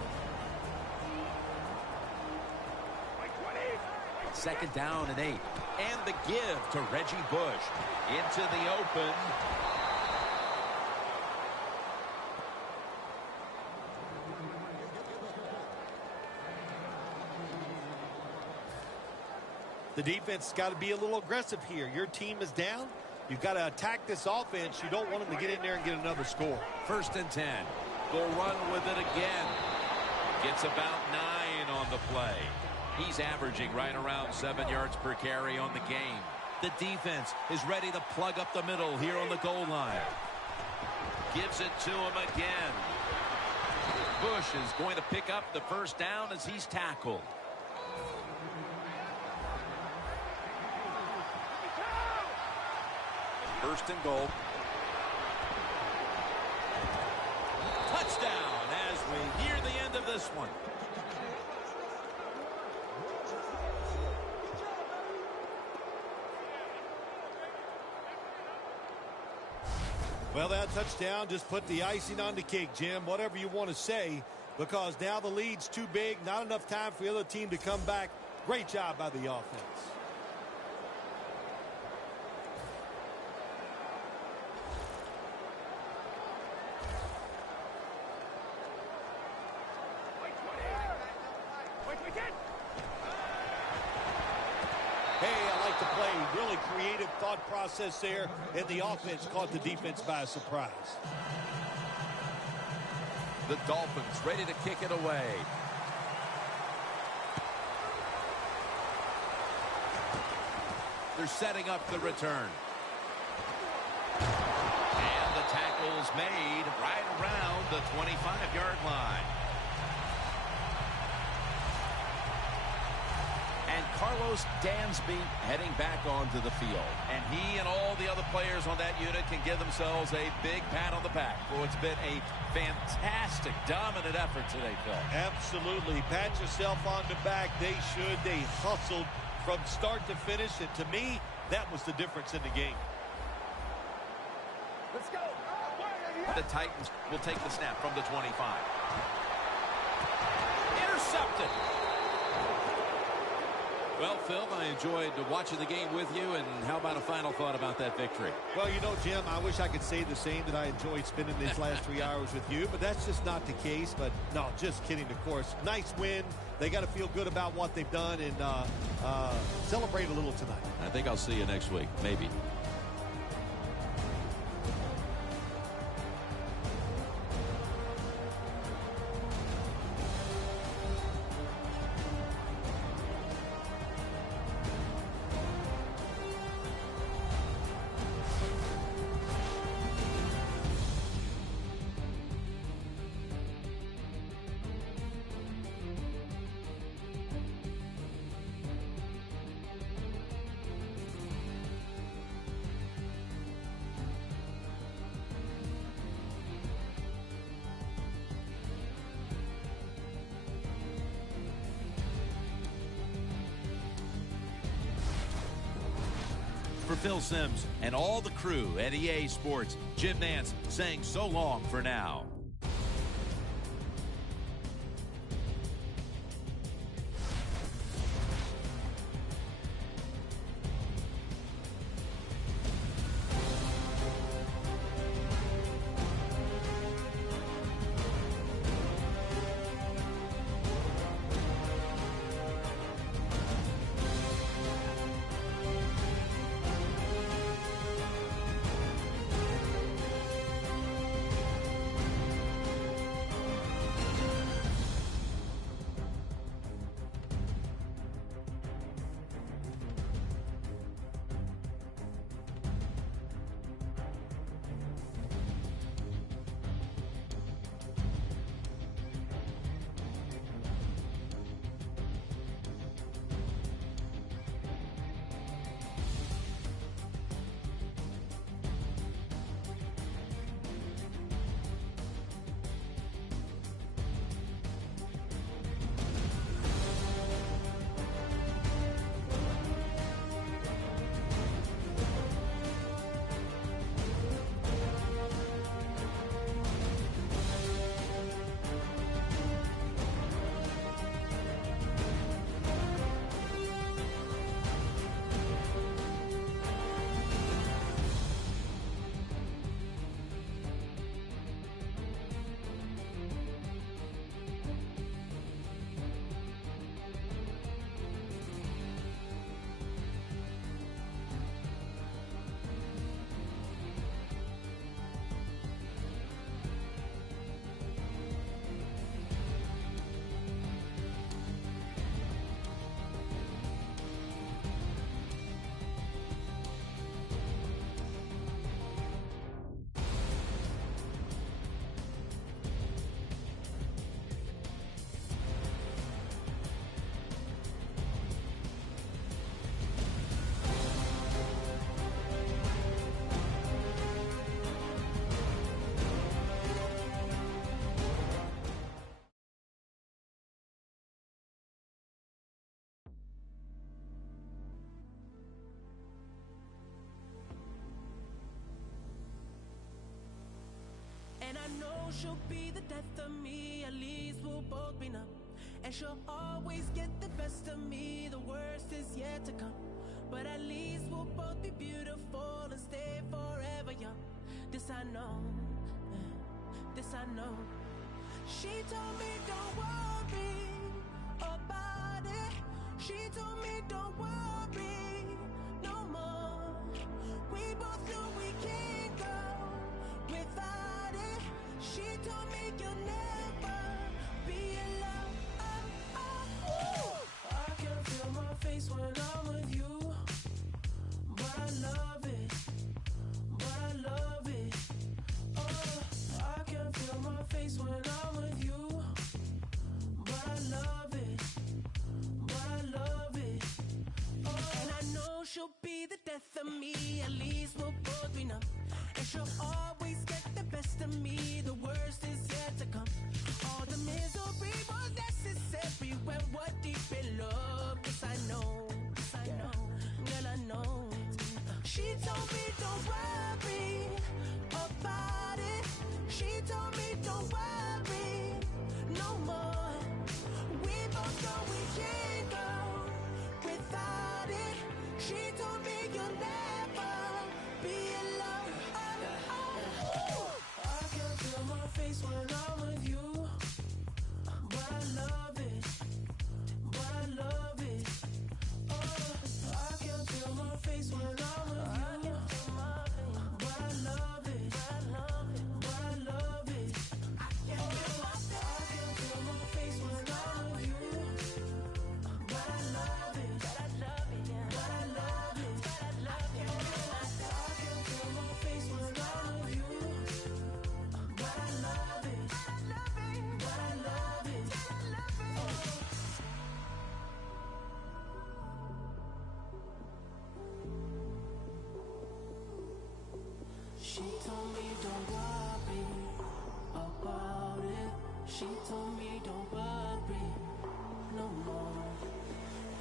Second down and 8. And the give to Reggie Bush. Into the open. The defense has got to be a little aggressive here. Your team is down. You've got to attack this offense. You don't want them to get in there and get another score. First and 10. They'll run with it again. Gets about 9 on the play. He's averaging right around 7 yards per carry on the game. The defense is ready to plug up the middle here on the goal line. Gives it to him again. Bush is going to pick up the first down as he's tackled. First and goal. Touchdown as we near the end of this one. Well, that touchdown just put the icing on the cake, Jim, whatever you want to say, because now the lead's too big, not enough time for the other team to come back. Great job by the offense. Really creative thought process there, and the offense caught the defense by surprise. The Dolphins ready to kick it away. They're setting up the return. And the tackle is made right around the 25-yard line. And Carlos Dansby heading back onto the field. And he and all the other players on that unit can give themselves a big pat on the back. Well, it's been a fantastic, dominant effort today, Phil. Absolutely. Pat yourself on the back. They should. They hustled from start to finish. And to me, that was the difference in the game. Let's go. The Titans will take the snap from the 25. Intercepted. Well, Phil, I enjoyed watching the game with you, and how about a final thought about that victory? Well, you know, Jim, I wish I could say the same, that I enjoyed spending these last 3 hours with you, but that's just not the case. But, no, just kidding, of course. Nice win. They got to feel good about what they've done and celebrate a little tonight. I think I'll see you next week, maybe. For Phil Simms and all the crew at EA Sports, Jim Nantz saying so long for now. And I know she'll be the death of me, at least we'll both be numb. And she'll always get the best of me, the worst is yet to come. But at least we'll both be beautiful and stay forever young. This I know, this I know. She told me don't worry about it. She told me don't worry no more. We both know we can't go without it. She told me you'll never be alone. I can feel my face when I'm with you, but I love it, but I love it. Oh, I can feel my face when I'm with you, but I love it, but I love it. Oh, and I know she'll be the death of me, at least we'll both be numb. And she'll always get the best of me, the worst is yet to come. All the misery was necessary when we're deep in love. Yes, I know, girl, I know. She told me don't worry about it. She told me don't worry no more. We both know we can't go without it. She told me you'll never be alone. I can feel my face when I'm with you, but I love it, but I love it. Oh, I can feel my face when I'm with you, but I love it, but I love it, but I love it. I can feel my face when I'm with you, but I love it, but I love it, but I love it, but I love it. I can feel my face when I'm with you, but I love it, but I love it, but I love it, but I love it. She told me don't worry about it. She told me don't worry no more.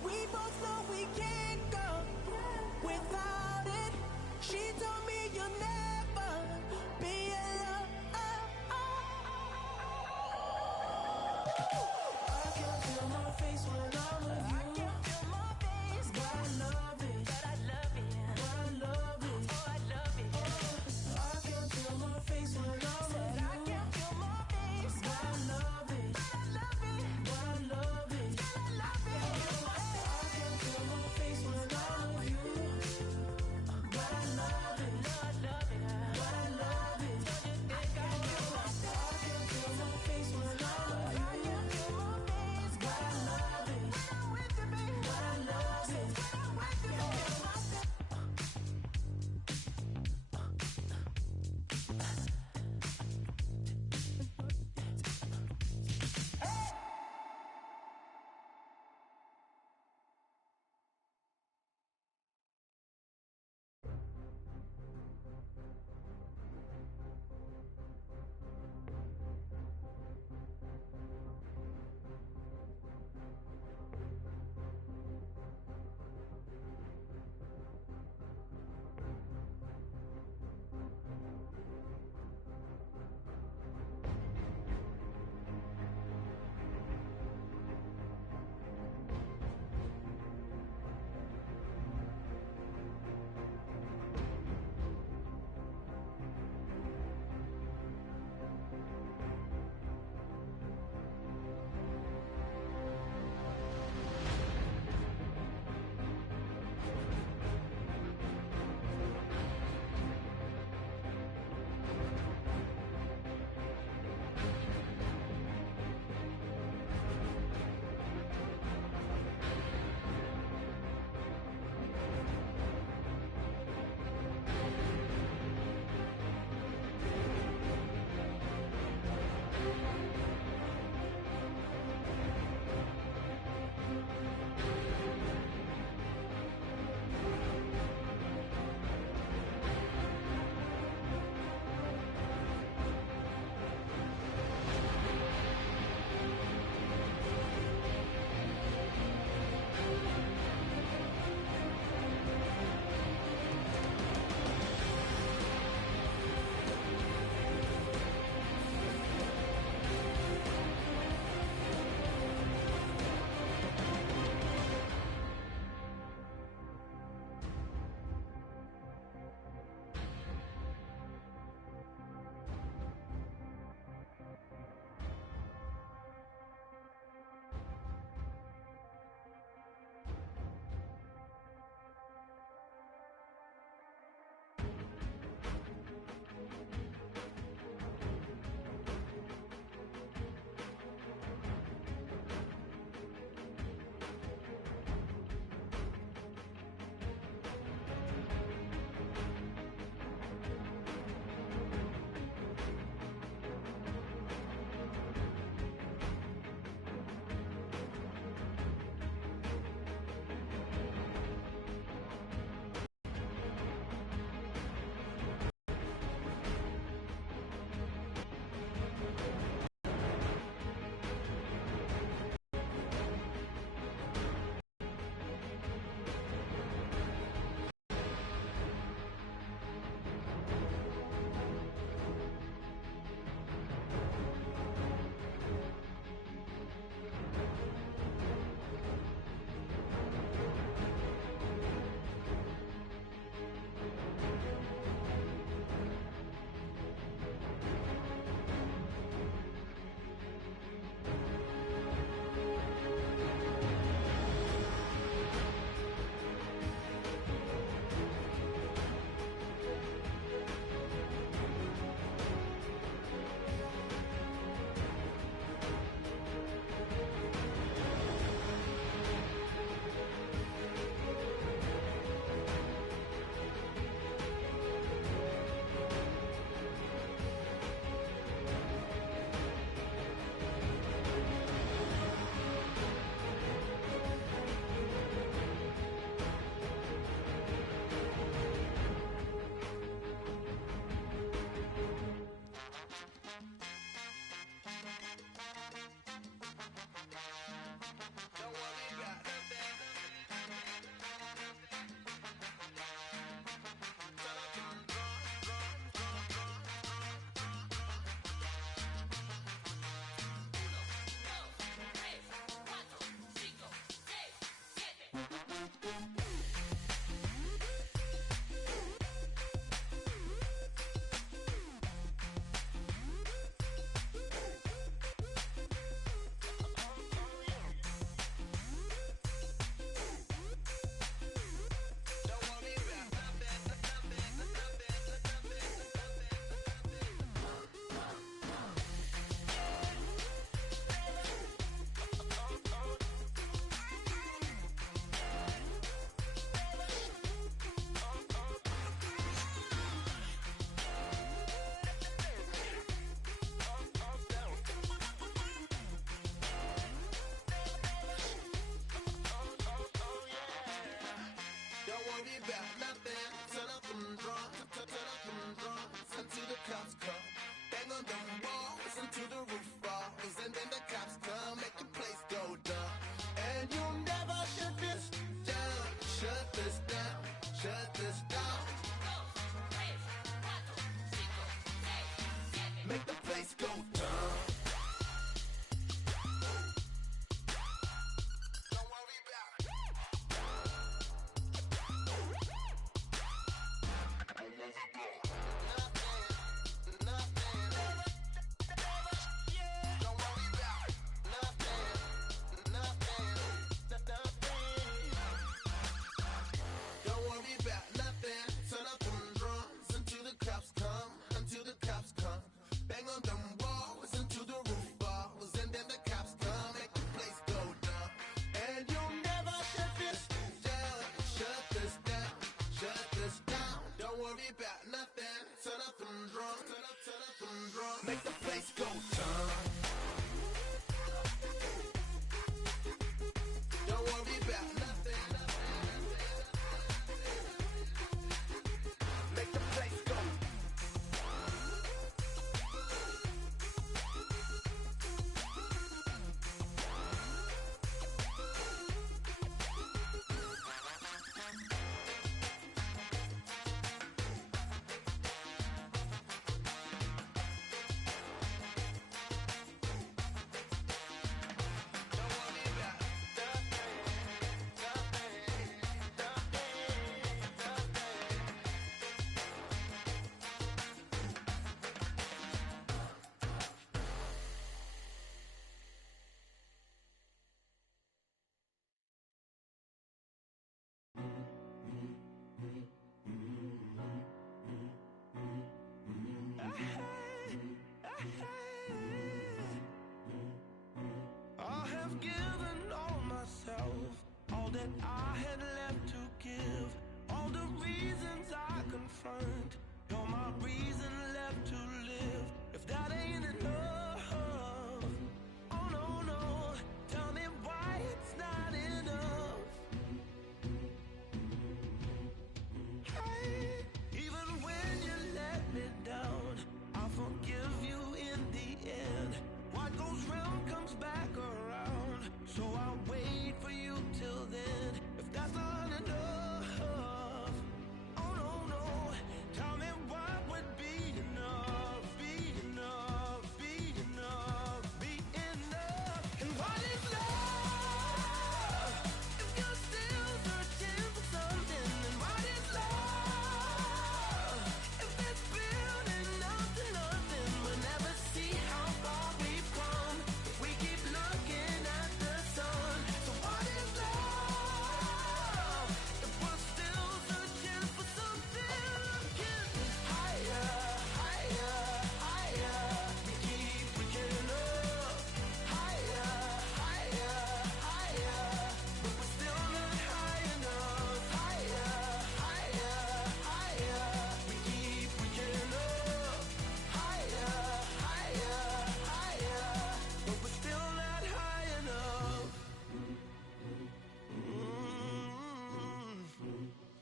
We both know we can't go without it. She told me you'll never be alone. I can feel my face when I'm with you, but I love it, but I love it, but I love it, oh I love it. I can feel my face when I'm with you, but I love it, but I love it, but I love it, but I love it.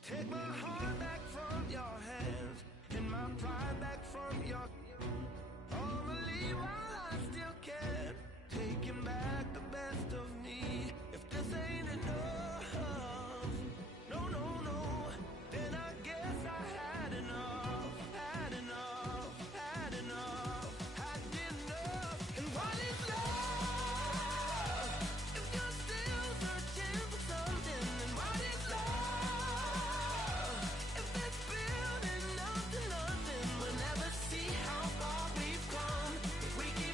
Take my heart back from your hands and my pride back from your. I'ma leave while I still can. Taking back the best of me. If this ain't enough, no, no, no, then I guess I had enough, had enough, had enough, had enough. And what is love if you're still searching for something? And what is love if it's building up to nothing? We'll never see how far we've come if we keep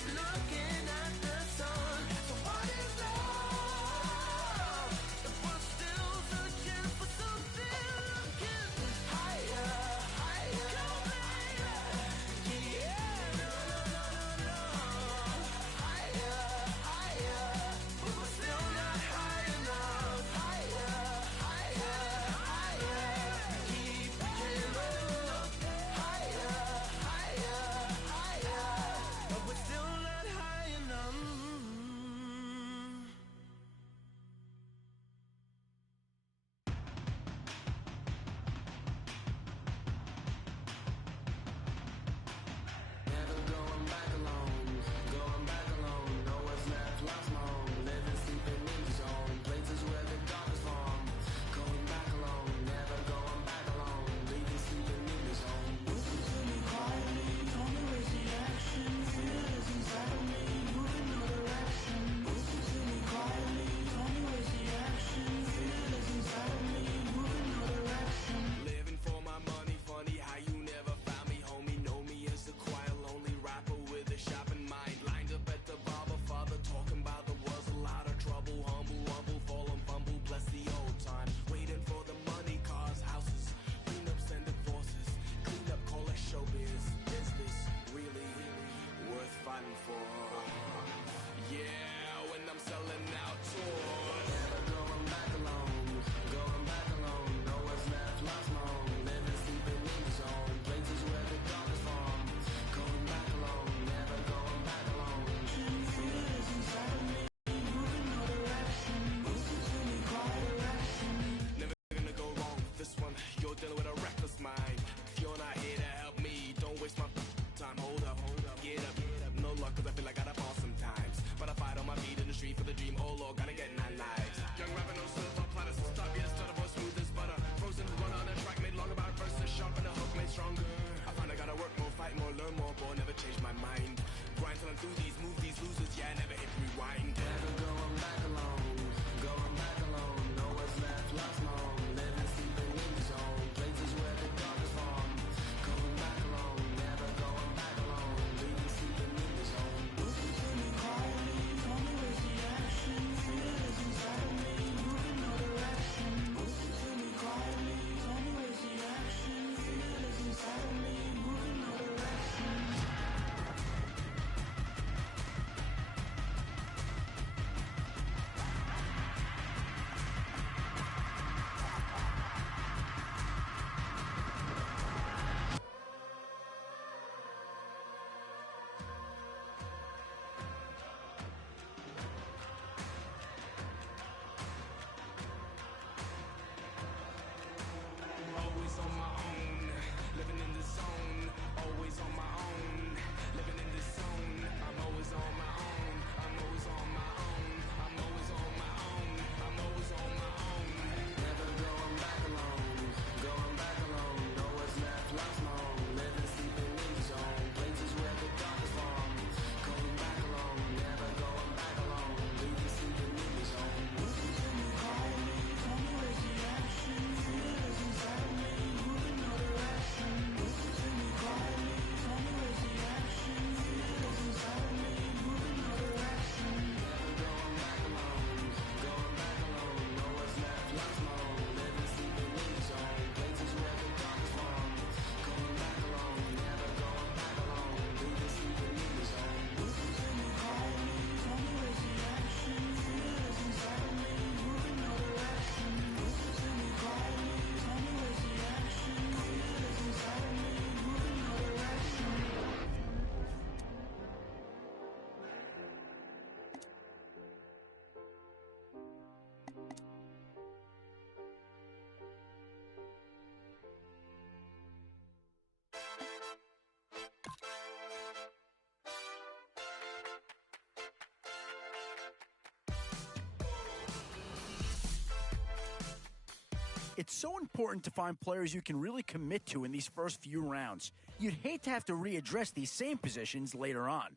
It's so important to find players you can really commit to in these first few rounds. You'd hate to have to readdress these same positions later on.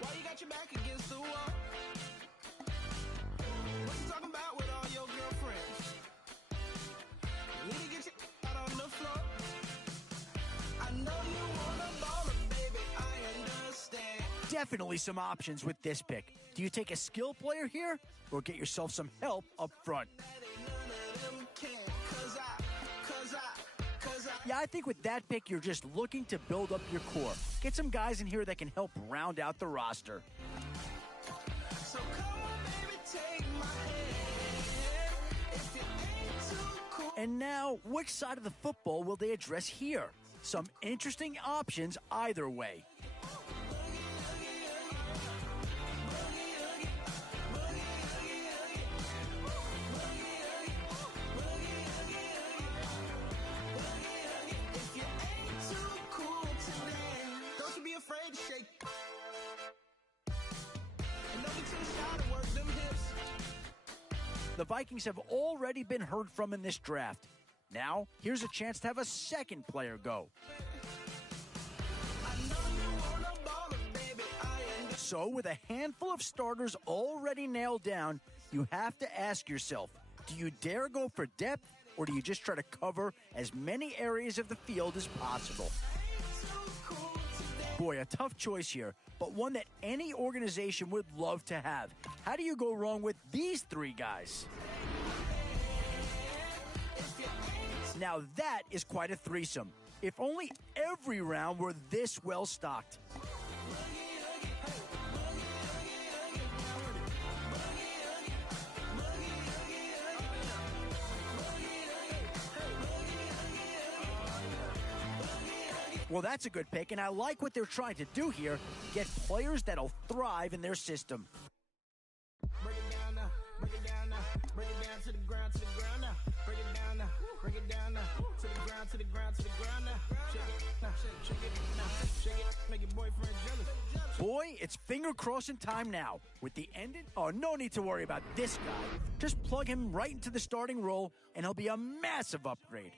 Why you got your back against the wall? What you talking about with all your girlfriends? You need to get your out on the floor. I know you wanna ball it, baby, I understand. Definitely some options with this pick. Do you take a skill player here or get yourself some help up front? Yeah, I think with that pick, you're just looking to build up your core. Get some guys in here that can help round out the roster. So come on, baby, take my hand. If it ain't too cool. And now, which side of the football will they address here? Some interesting options either way. The Vikings have already been heard from in this draft. Now, here's a chance to have a second player go. So, with a handful of starters already nailed down, you have to ask yourself, do you dare go for depth, or do you just try to cover as many areas of the field as possible? Boy, a tough choice here, but one that any organization would love to have. How do you go wrong with these three guys? Now that is quite a threesome. If only every round were this well stocked. Well, that's a good pick, and I like what they're trying to do here, get players that'll thrive in their system. Break it down now, break it down now, break it down to the ground now. Break it down now, break it down now, to the ground, to the ground, to the ground now. Shake it now, shake it now, shake it, make your boyfriend jealous. Boy, it's finger crossing time now. With the ending, oh, no need to worry about this guy. Just plug him right into the starting role, and he'll be a massive upgrade.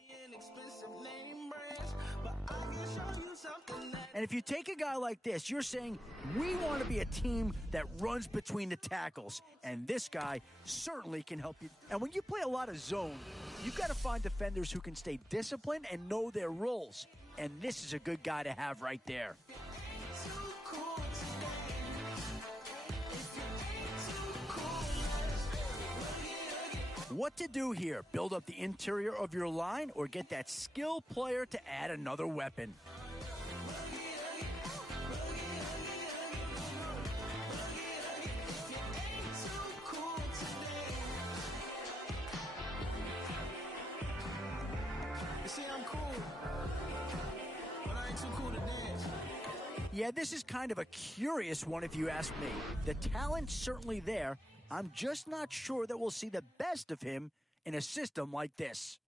And if you take a guy like this, you're saying, we want to be a team that runs between the tackles. And this guy certainly can help you. And when you play a lot of zone, you've got to find defenders who can stay disciplined and know their roles. And this is a good guy to have right there. What to do here? Build up the interior of your line or get that skill player to add another weapon? Yeah, this is kind of a curious one if you ask me. The talent's certainly there. I'm just not sure that we'll see the best of him in a system like this.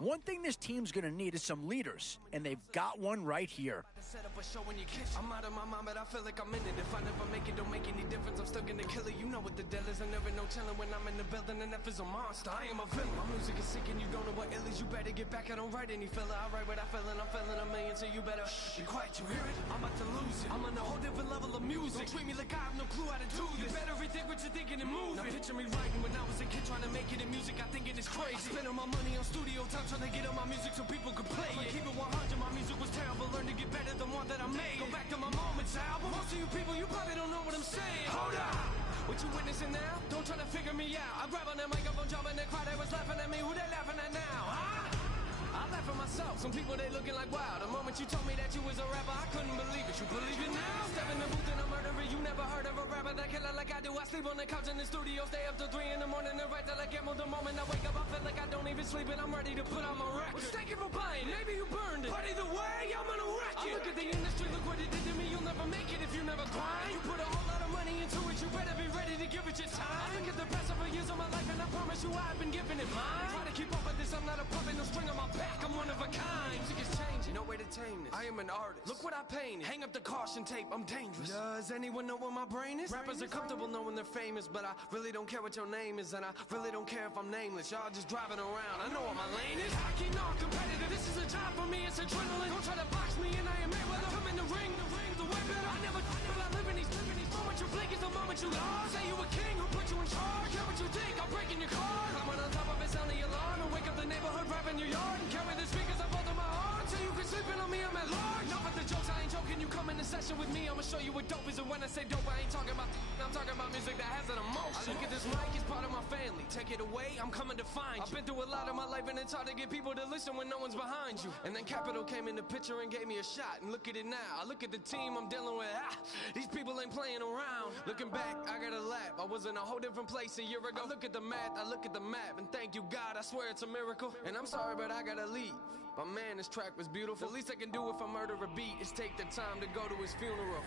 One thing this team's going to need is some leaders, and they've got one right here. Set up a show in your kitchen. I'm out of my mind, but I feel like I'm in it. If I never make it, don't make any difference. I'm still gonna kill it. You know what the deal is. I never know chilling when I'm in the building, and F is a monster. I am a villain. My music is sick, and you don't know what ill is. You better get back. I don't write any filler. I write what I feel, and I'm feeling a million, so you better be quiet. You hear it? I'm about to lose it. I'm on a whole different level of music. Don't treat me like I have no clue how to do this. You better rethink what you're thinking and move. Now picture me writing when I was a kid, trying to make it in music. I think it is crazy. I spent all my money on studio time, trying to get on my music so people could play it. Keep it 100, my music was terrible. Learn to get better than one that I made. Go back to my Moments album. Most of you people, you probably don't know what I'm saying. Hold up! What you witnessing now? Don't try to figure me out. I grab on that microphone, jump in the crowd, they was laughing at me. Who they laughing at now? Huh? I laugh at myself. Some people, they looking like, wow. The moment you told me that you was a rapper, I couldn't believe it. You believe it now? Step in the booth and I'm murdering. You never heard of a rapper that killer like I do. I sleep on the couch in the studio, stay up till 3 in the morning and write till I get more. The moment I wake up, I feel like I don't even sleep and I'm ready to put on my record. Well, thank you for playing. Maybe you burned it. But either way, I'm gonna wreck it. I look at the industry, look what it did to me. You'll never make it if you never grind. You put a whole lot of money into it, you better be ready to give it your time. I look at the best of years of my life and I promise you I've been giving it mine. Try to keep up with this, I'm not a puppet, no string on my back. back, I'm one of a kind. Music is changing, no way to tame this. I am an artist, look what I painted. Hang up the caution tape, I'm dangerous. Does anyone know where my brain is? Rappers are comfortable knowing they're famous, but I really don't care what your name is, and I really don't care if I'm nameless. Y'all just driving around, I know what my lane is. I keep not competitive, this is a job for me, it's adrenaline. Don't try to box me and I am Mayweather. Come in the ring, the way better. I never but I live in these moments. You blink is the moment you lost. Say you a king, who put you in charge? Care what you think, I'm breaking your car. I'm on top of it, sound the alarm. And wake up the neighborhood, rap in your yard. And carry the speakers up under my arm. So you can sleep in on me, I'm at large. Not with the jokes, I ain't joking. You come in the session with me, I'ma show you what dope is. And when I say dope, I ain't talking about I'm talking about music that has an emotion. I look at this mic, it's part of my family. Take it away, I'm coming to find you. I've been through a lot of my life, and it's hard to get people to listen when no one's behind you. And then Capital came in the picture and gave me a shot. And look at it now, I look at the team I'm dealing with. These people ain't playing around. Looking back, I got a lap. I was in a whole different place a year ago. I look at the math, I look at the map, and thank you God, I swear it's a miracle. And I'm sorry, but I gotta leave. But man, this track was beautiful. The least I can do if I murder a beat is take the time to go to his funeral.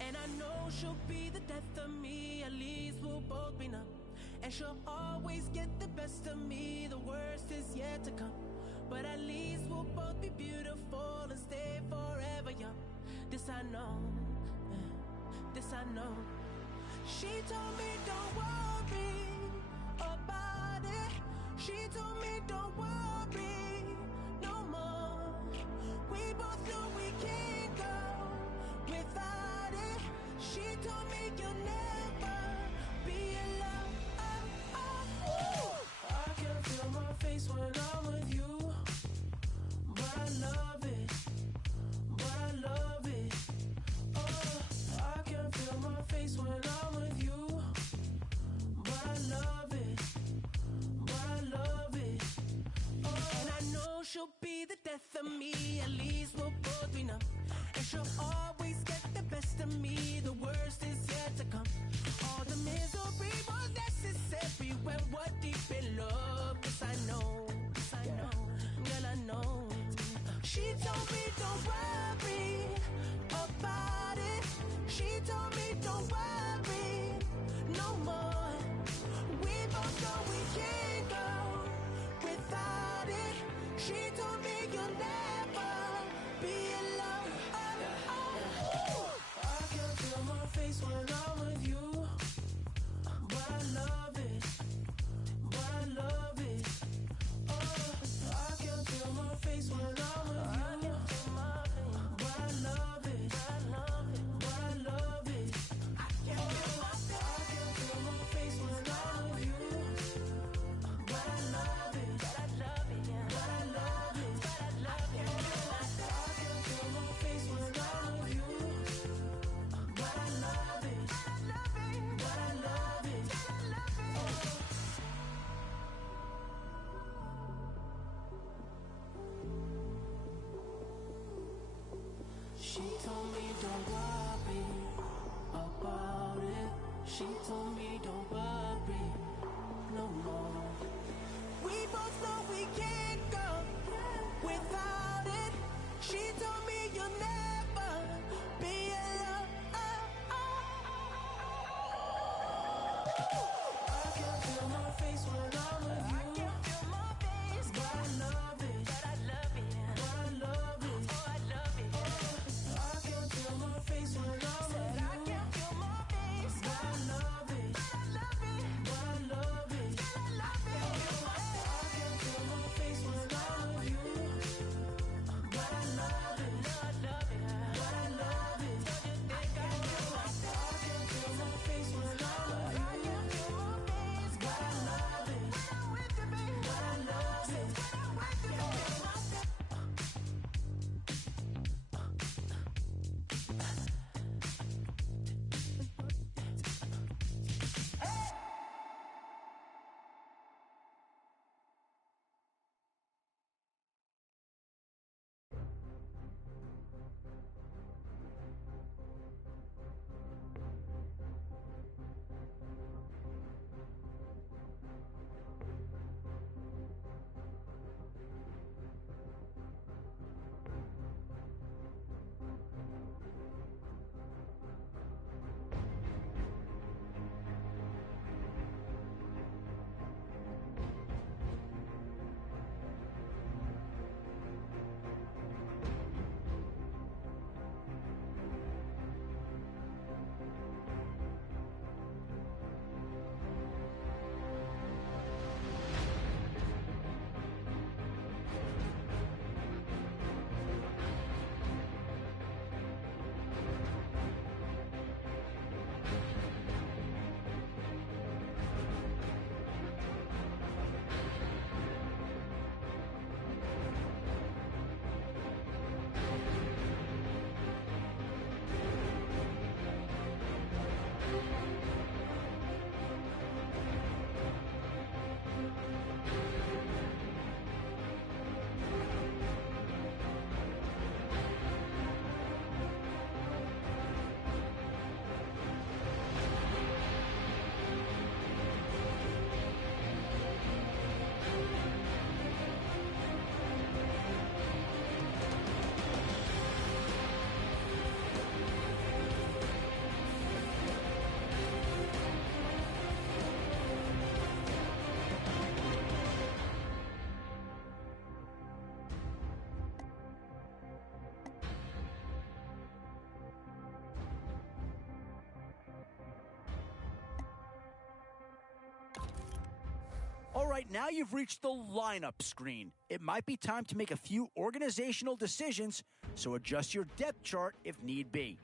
And I know she'll be the death of me, at least we'll both be numb. And she'll always get the best of me, the worst is yet to come. But at least we'll both be beautiful and stay forever young. This I know, this I know. She told me don't worry about it. She told me don't worry no more. We both know we can't go without it. She told me you'll never be alone. I can feel my face when I'm with you, but I love it, but I love it. Oh, I can feel my face when I'm with you, but I love it, but I love it. Oh, and I know she'll be the death of me, at least we'll both be numb. And she'll always get the best of me, the worst is yet to come. All the misery was necessary when we're deep in love. Yes, I know, girl, I know. She told me don't worry about it. She told me don't worry no more. We both know we can't go without it. She told me you'll never be alone. I can feel my face when I'm with you, but I love it, but I love it. Oh, I can feel my face when I'm with you, but I love it, but I love it. I can feel my face when I'm with you, but I love it, but I love it, but I love it, but I love it. I can feel my face when I'm with you, but I love it, but I love it. She told me don't worry about it. She told me don't worry no more. We both know we can't go without it. She told me you'll never be alone. I can feel my face when I'm with you, but I love it, but I love it, but I love it. Oh, I love it. I can feel my face when I'm with you. I can feel my face, but I love it, but I love it, but I love it. I can feel my face when I'm with right, now you've reached the lineup screen. It might be time to make a few organizational decisions, so adjust your depth chart if need be.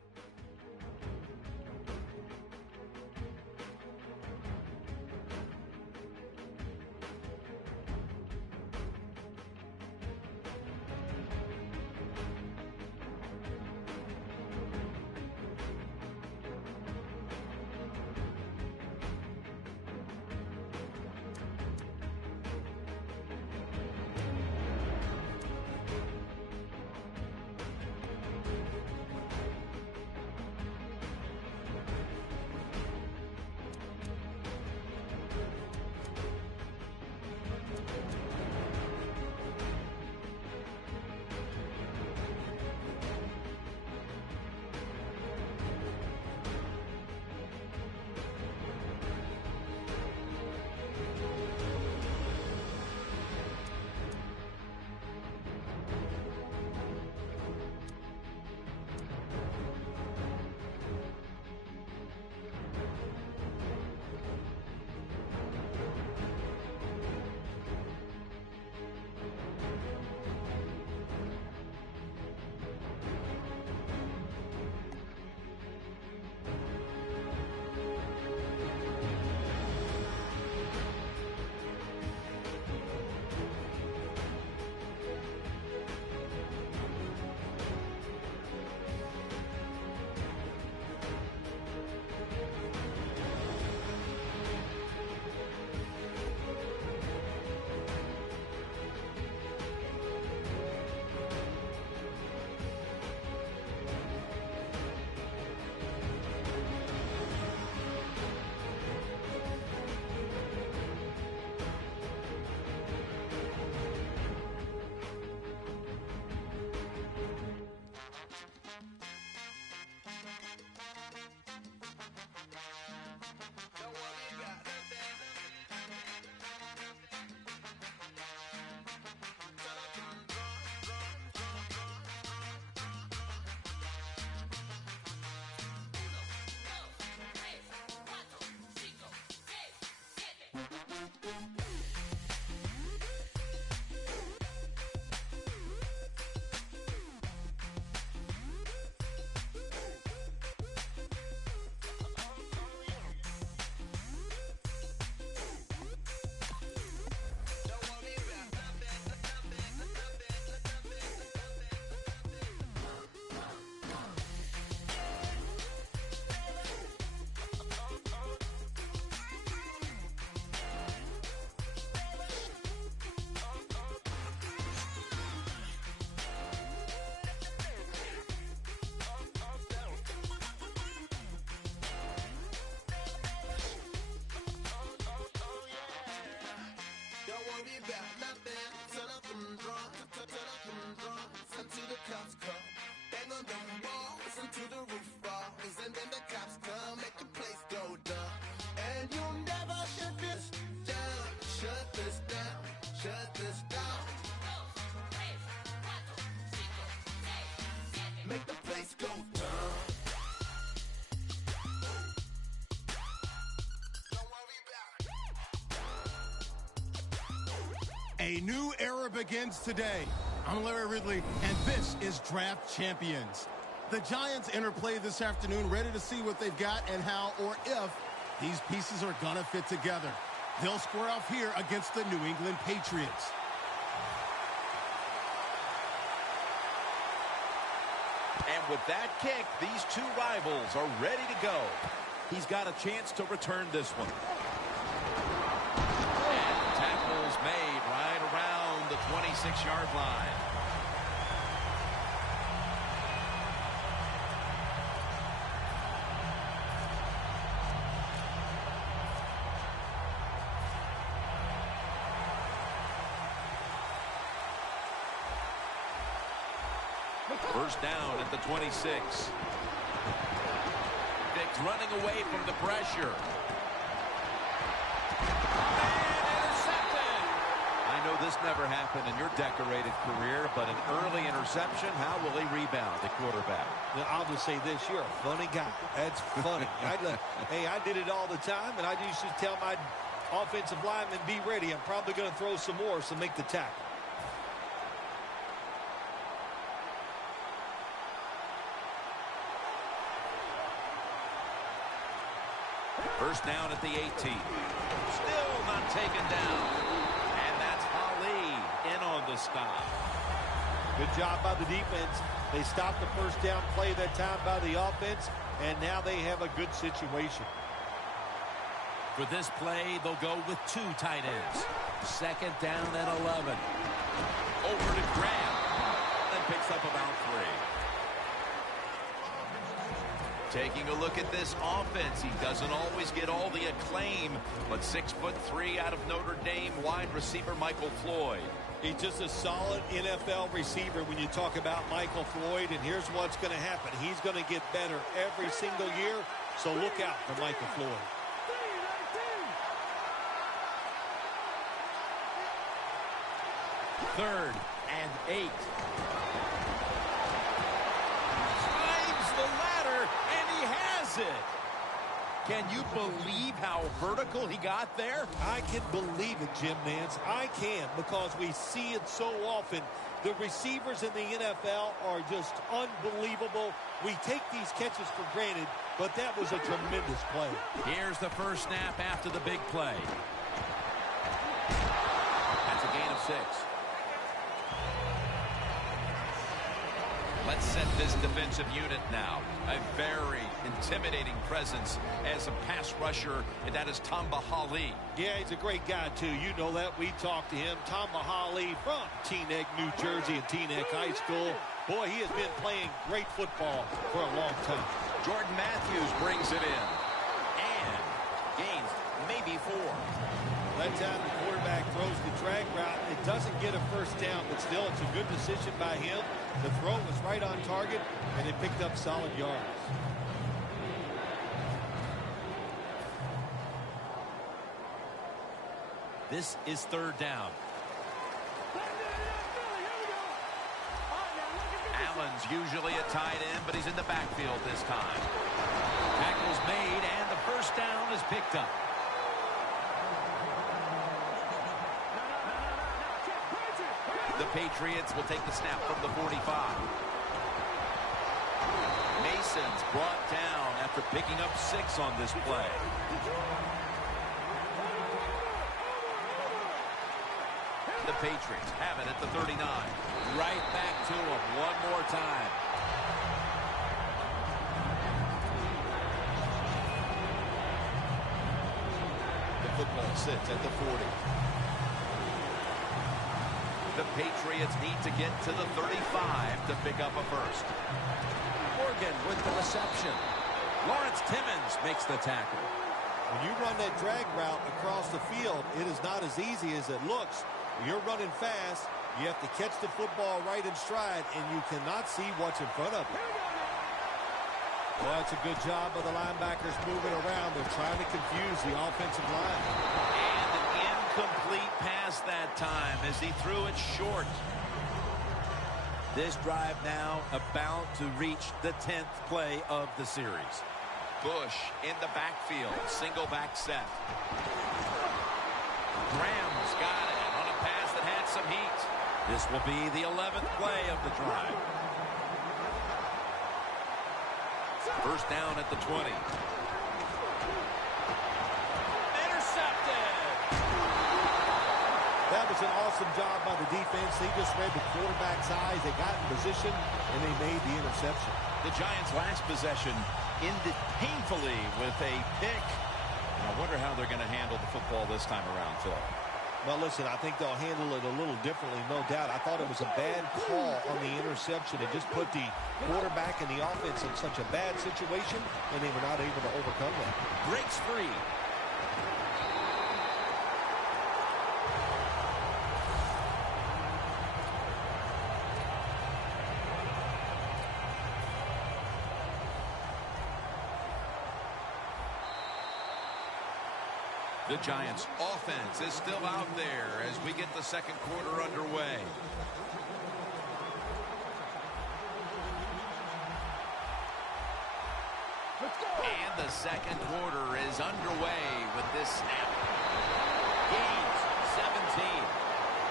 A new era begins today. I'm Larry Ridley, and this is Draft Champions. The Giants interplay this afternoon, ready to see what they've got and how or if these pieces are going to fit together. They'll square off here against the New England Patriots. And with that kick, these two rivals are ready to go. He's got a chance to return this one. And tackles made right around the 26-yard line. First down at the 26. Vicks running away from the pressure. And intercepted. I know this never happened in your decorated career, but an early interception, how will he rebound at quarterback? I'll just say this, you're a funny guy. That's funny. Hey, I did it all the time, and I used to tell my Offensive lineman, be ready. I'm probably going to throw some more, so make the tackle. First down at the 18. Still not taken down. And that's Ali in on the stop. Good job by the defense. They stopped the first down play that time by the offense, and now they have a good situation. For this play, they'll go with 2 tight ends. Second down and 11. Over to Graham. And picks up about 3. Taking a look at this offense, he doesn't always get all the acclaim, but 6'3" out of Notre Dame wide receiver Michael Floyd. He's just a solid NFL receiver when you talk about Michael Floyd, and here's what's going to happen. He's going to get better every single year, so look out for Michael Floyd. Third and 8. Climbs the ladder, and he has it. Can you believe how vertical he got there? I can believe it, Jim Nance. I can, because we see it so often. The receivers in the NFL are just unbelievable. We take these catches for granted, but that was a tremendous play. Here's the first snap after the big play. That's a gain of 6. Let's set this defensive unit now. A very intimidating presence as a pass rusher, and that is Tamba Hali. Yeah, he's a great guy, too. You know that. We talked to him. Tamba Hali from Teaneck, New Jersey, and Teaneck High School. Boy, he has been playing great football for a long time. Jordan Matthews brings it in. And gains maybe 4. That time the quarterback throws the drag route. It doesn't get a first down, but still it's a good decision by him. The throw was right on target, and it picked up solid yards. This is third down. Allen's usually a tight end, but he's in the backfield this time. Tackle's made, and the first down is picked up. The Patriots will take the snap from the 45. Mason's brought down after picking up 6 on this play. The Patriots have it at the 39. Right back to him one more time. The football sits at the 40. The Patriots need to get to the 35 to pick up a first. Morgan with the reception. Lawrence Timmons makes the tackle. When you run that drag route across the field, it is not as easy as it looks. When you're running fast, you have to catch the football right in stride, and you cannot see what's in front of you. Well, that's a good job of the linebackers moving around. They're trying to confuse the offensive line. And an incomplete pass that time as he threw it short. This drive now about to reach the 10th play of the series. Bush in the backfield, single back set. Graham's got it on a pass that had some heat. This will be the 11th play of the drive. First down at the 20. Intercepted! That was an awesome job by the defense. They just read the quarterback's eyes. They got in position, and they made the interception. The Giants' last possession ended painfully with a pick. I wonder how they're going to handle the football this time around, Phil. Well, listen, I think they'll handle it a little differently, no doubt. I thought it was a bad call on the interception. It just put the quarterback and the offense in such a bad situation, and they were not able to overcome that. Breaks free. The Giants' offense is still out there as we get the second quarter underway. And the second quarter is underway with this snap. Gains 17.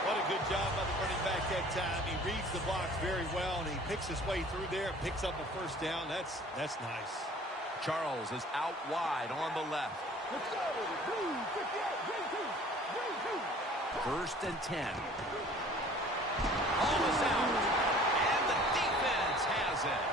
What a good job by the running back that time. He reads the blocks very well, and he picks his way through there, picks up a first down. That's nice. Charles is out wide on the left. Let's go. 58, green two. 1st and 10. Ball is out, and the defense has it.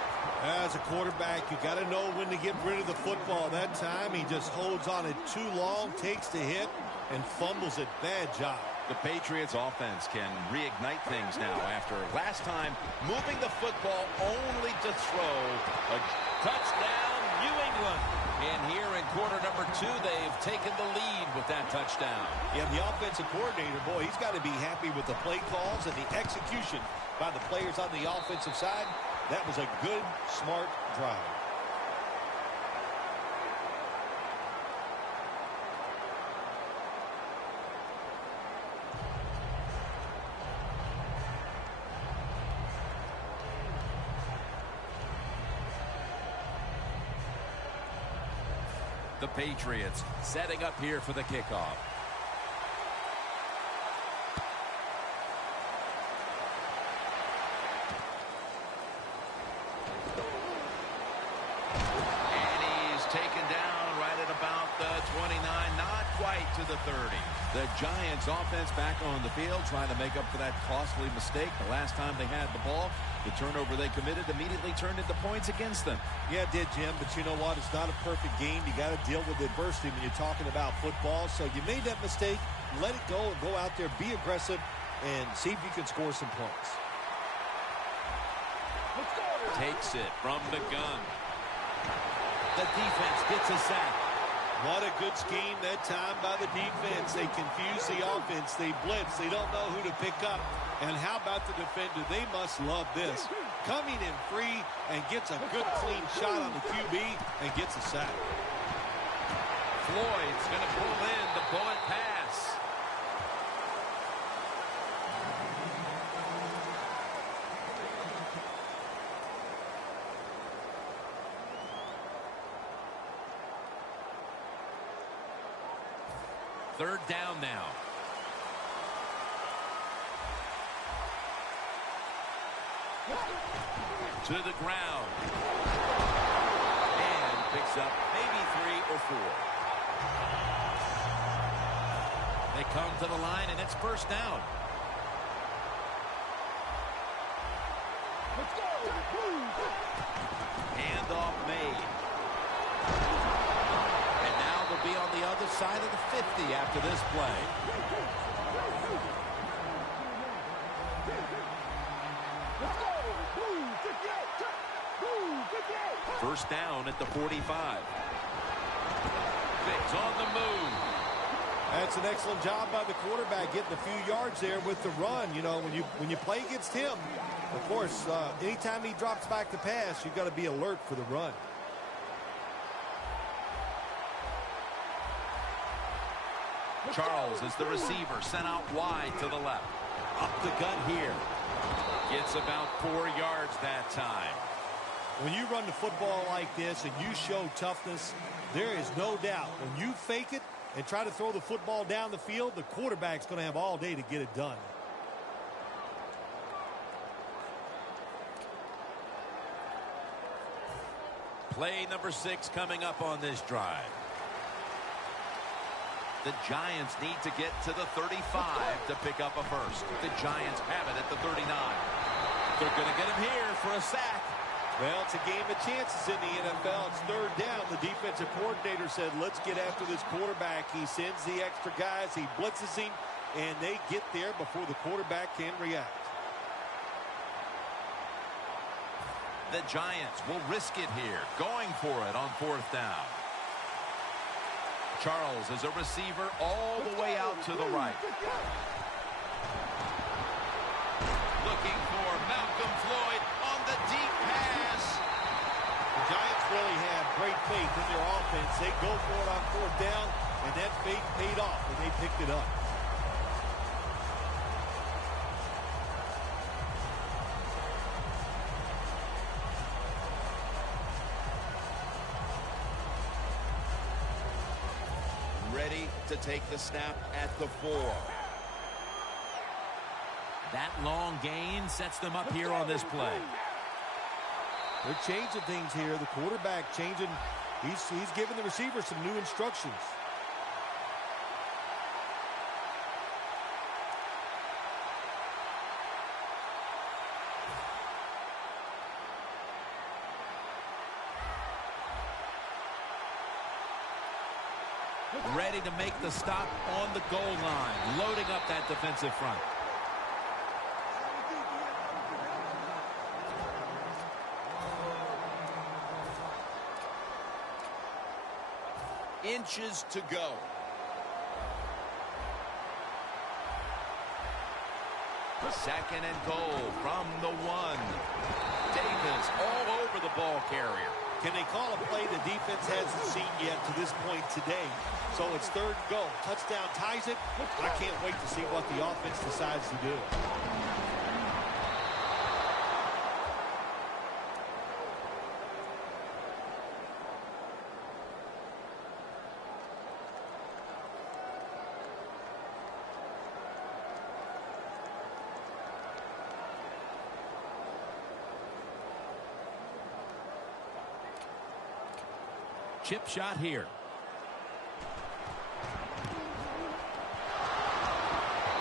As a quarterback, you got to know when to get rid of the football. That time, he just holds on it too long, takes the hit, and fumbles it. Bad job. The Patriots offense can reignite things now after last time moving the football only to throw a touchdown, New England. And here in quarter number 2, they've taken the lead with that touchdown. Yeah, the offensive coordinator, boy, he's got to be happy with the play calls and the execution by the players on the offensive side. That was a good, smart drive. The Patriots setting up here for the kickoff. And he's taken down right at about the 29, not quite to the 30. The Giants offense back on the field trying to make up for that costly mistake. The last time they had the ball, the turnover they committed immediately turned into points against them. Yeah, it did, Jim, but you know what? It's not a perfect game. You got to deal with adversity when you're talking about football. So you made that mistake. Let it go and go out there, be aggressive, and see if you can score some points. Takes it from the gun. The defense gets a sack. What a good scheme that time by the defense. They confuse the offense. They blitz. They don't know who to pick up. And how about the defender? They must love this. Coming in free and gets a good clean shot on the QB and gets a sack. Floyd's going to pull in the bullet pass. Third down now. To the ground. And picks up maybe 3 or 4. They come to the line, and it's first down. Handoff made. And now they'll be on the other side of the 50 after this play. First down at the 45. Fitz on the move. That's an excellent job by the quarterback, getting a few yards there with the run. You know, when you play against him, of course, anytime he drops back to pass, you've got to be alert for the run. Charles is the receiver, sent out wide to the left. Up the gut here. Gets about 4 yards that time. When you run the football like this and you show toughness, there is no doubt when you fake it and try to throw the football down the field, the quarterback's going to have all day to get it done. Play number 6 coming up on this drive. The Giants need to get to the 35 to pick up a first. The Giants have it at the 39. They're going to get him here for a sack. Well, it's a game of chances in the NFL. It's third down. The defensive coordinator said, let's get after this quarterback. He sends the extra guys. He blitzes him, and they get there before the quarterback can react. The Giants will risk it here, going for it on fourth down. Charles is a receiver all the way out to the right. Looking for Malcolm Floyd on the deep pass. The Giants really have great faith in their offense. They go for it on fourth down, and that faith paid off, and they picked it up. Ready ready to take the snap at the 4. That long gain sets them up here on this play. They're changing things here. The quarterback changing. He's giving the receiver some new instructions. Ready to make the stop on the goal line, loading up that defensive front. Inches to go. Second and goal from the 1. Davis all over the ball carrier. Can they call a play the defense hasn't seen yet to this point today? So it's 3rd and goal. Touchdown ties it. I can't wait to see what the offense decides to do. Chip shot here.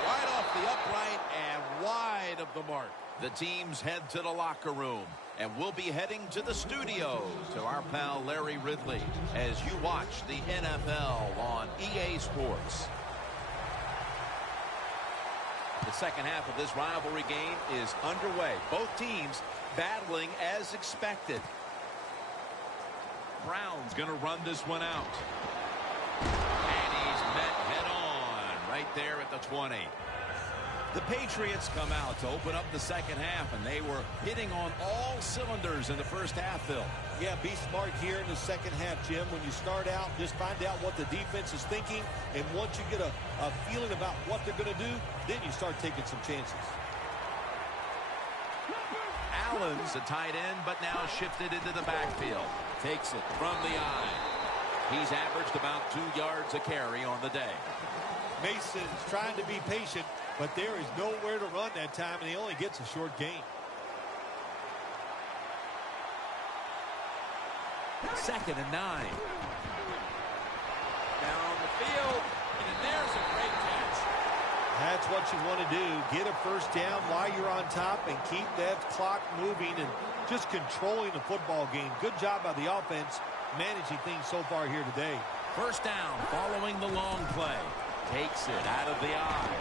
Right off the upright and wide of the mark. The teams head to the locker room, and we'll be heading to the studio to our pal Larry Ridley as you watch the NFL on EA Sports. The second half of this rivalry game is underway. Both teams battling as expected. Brown's going to run this one out. And he's met head on right there at the 20. The Patriots come out to open up the second half, and they were hitting on all cylinders in the first half, Phil. Yeah, be smart here in the second half, Jim. When you start out, just find out what the defense is thinking, and once you get a feeling about what they're going to do, then you start taking some chances. Allen's a tight end, but now shifted into the backfield. Takes it from the eye. He's averaged about 2 yards a carry on the day. Mason's trying to be patient, but there is nowhere to run that time, and he only gets a short gain. 2nd and 9. Down the field, and there's a great catch. That's what you want to do. Get a first down while you're on top and keep that clock moving and just controlling the football game. Good job by the offense managing things so far here today. First down following the long play. Takes it out of the eye.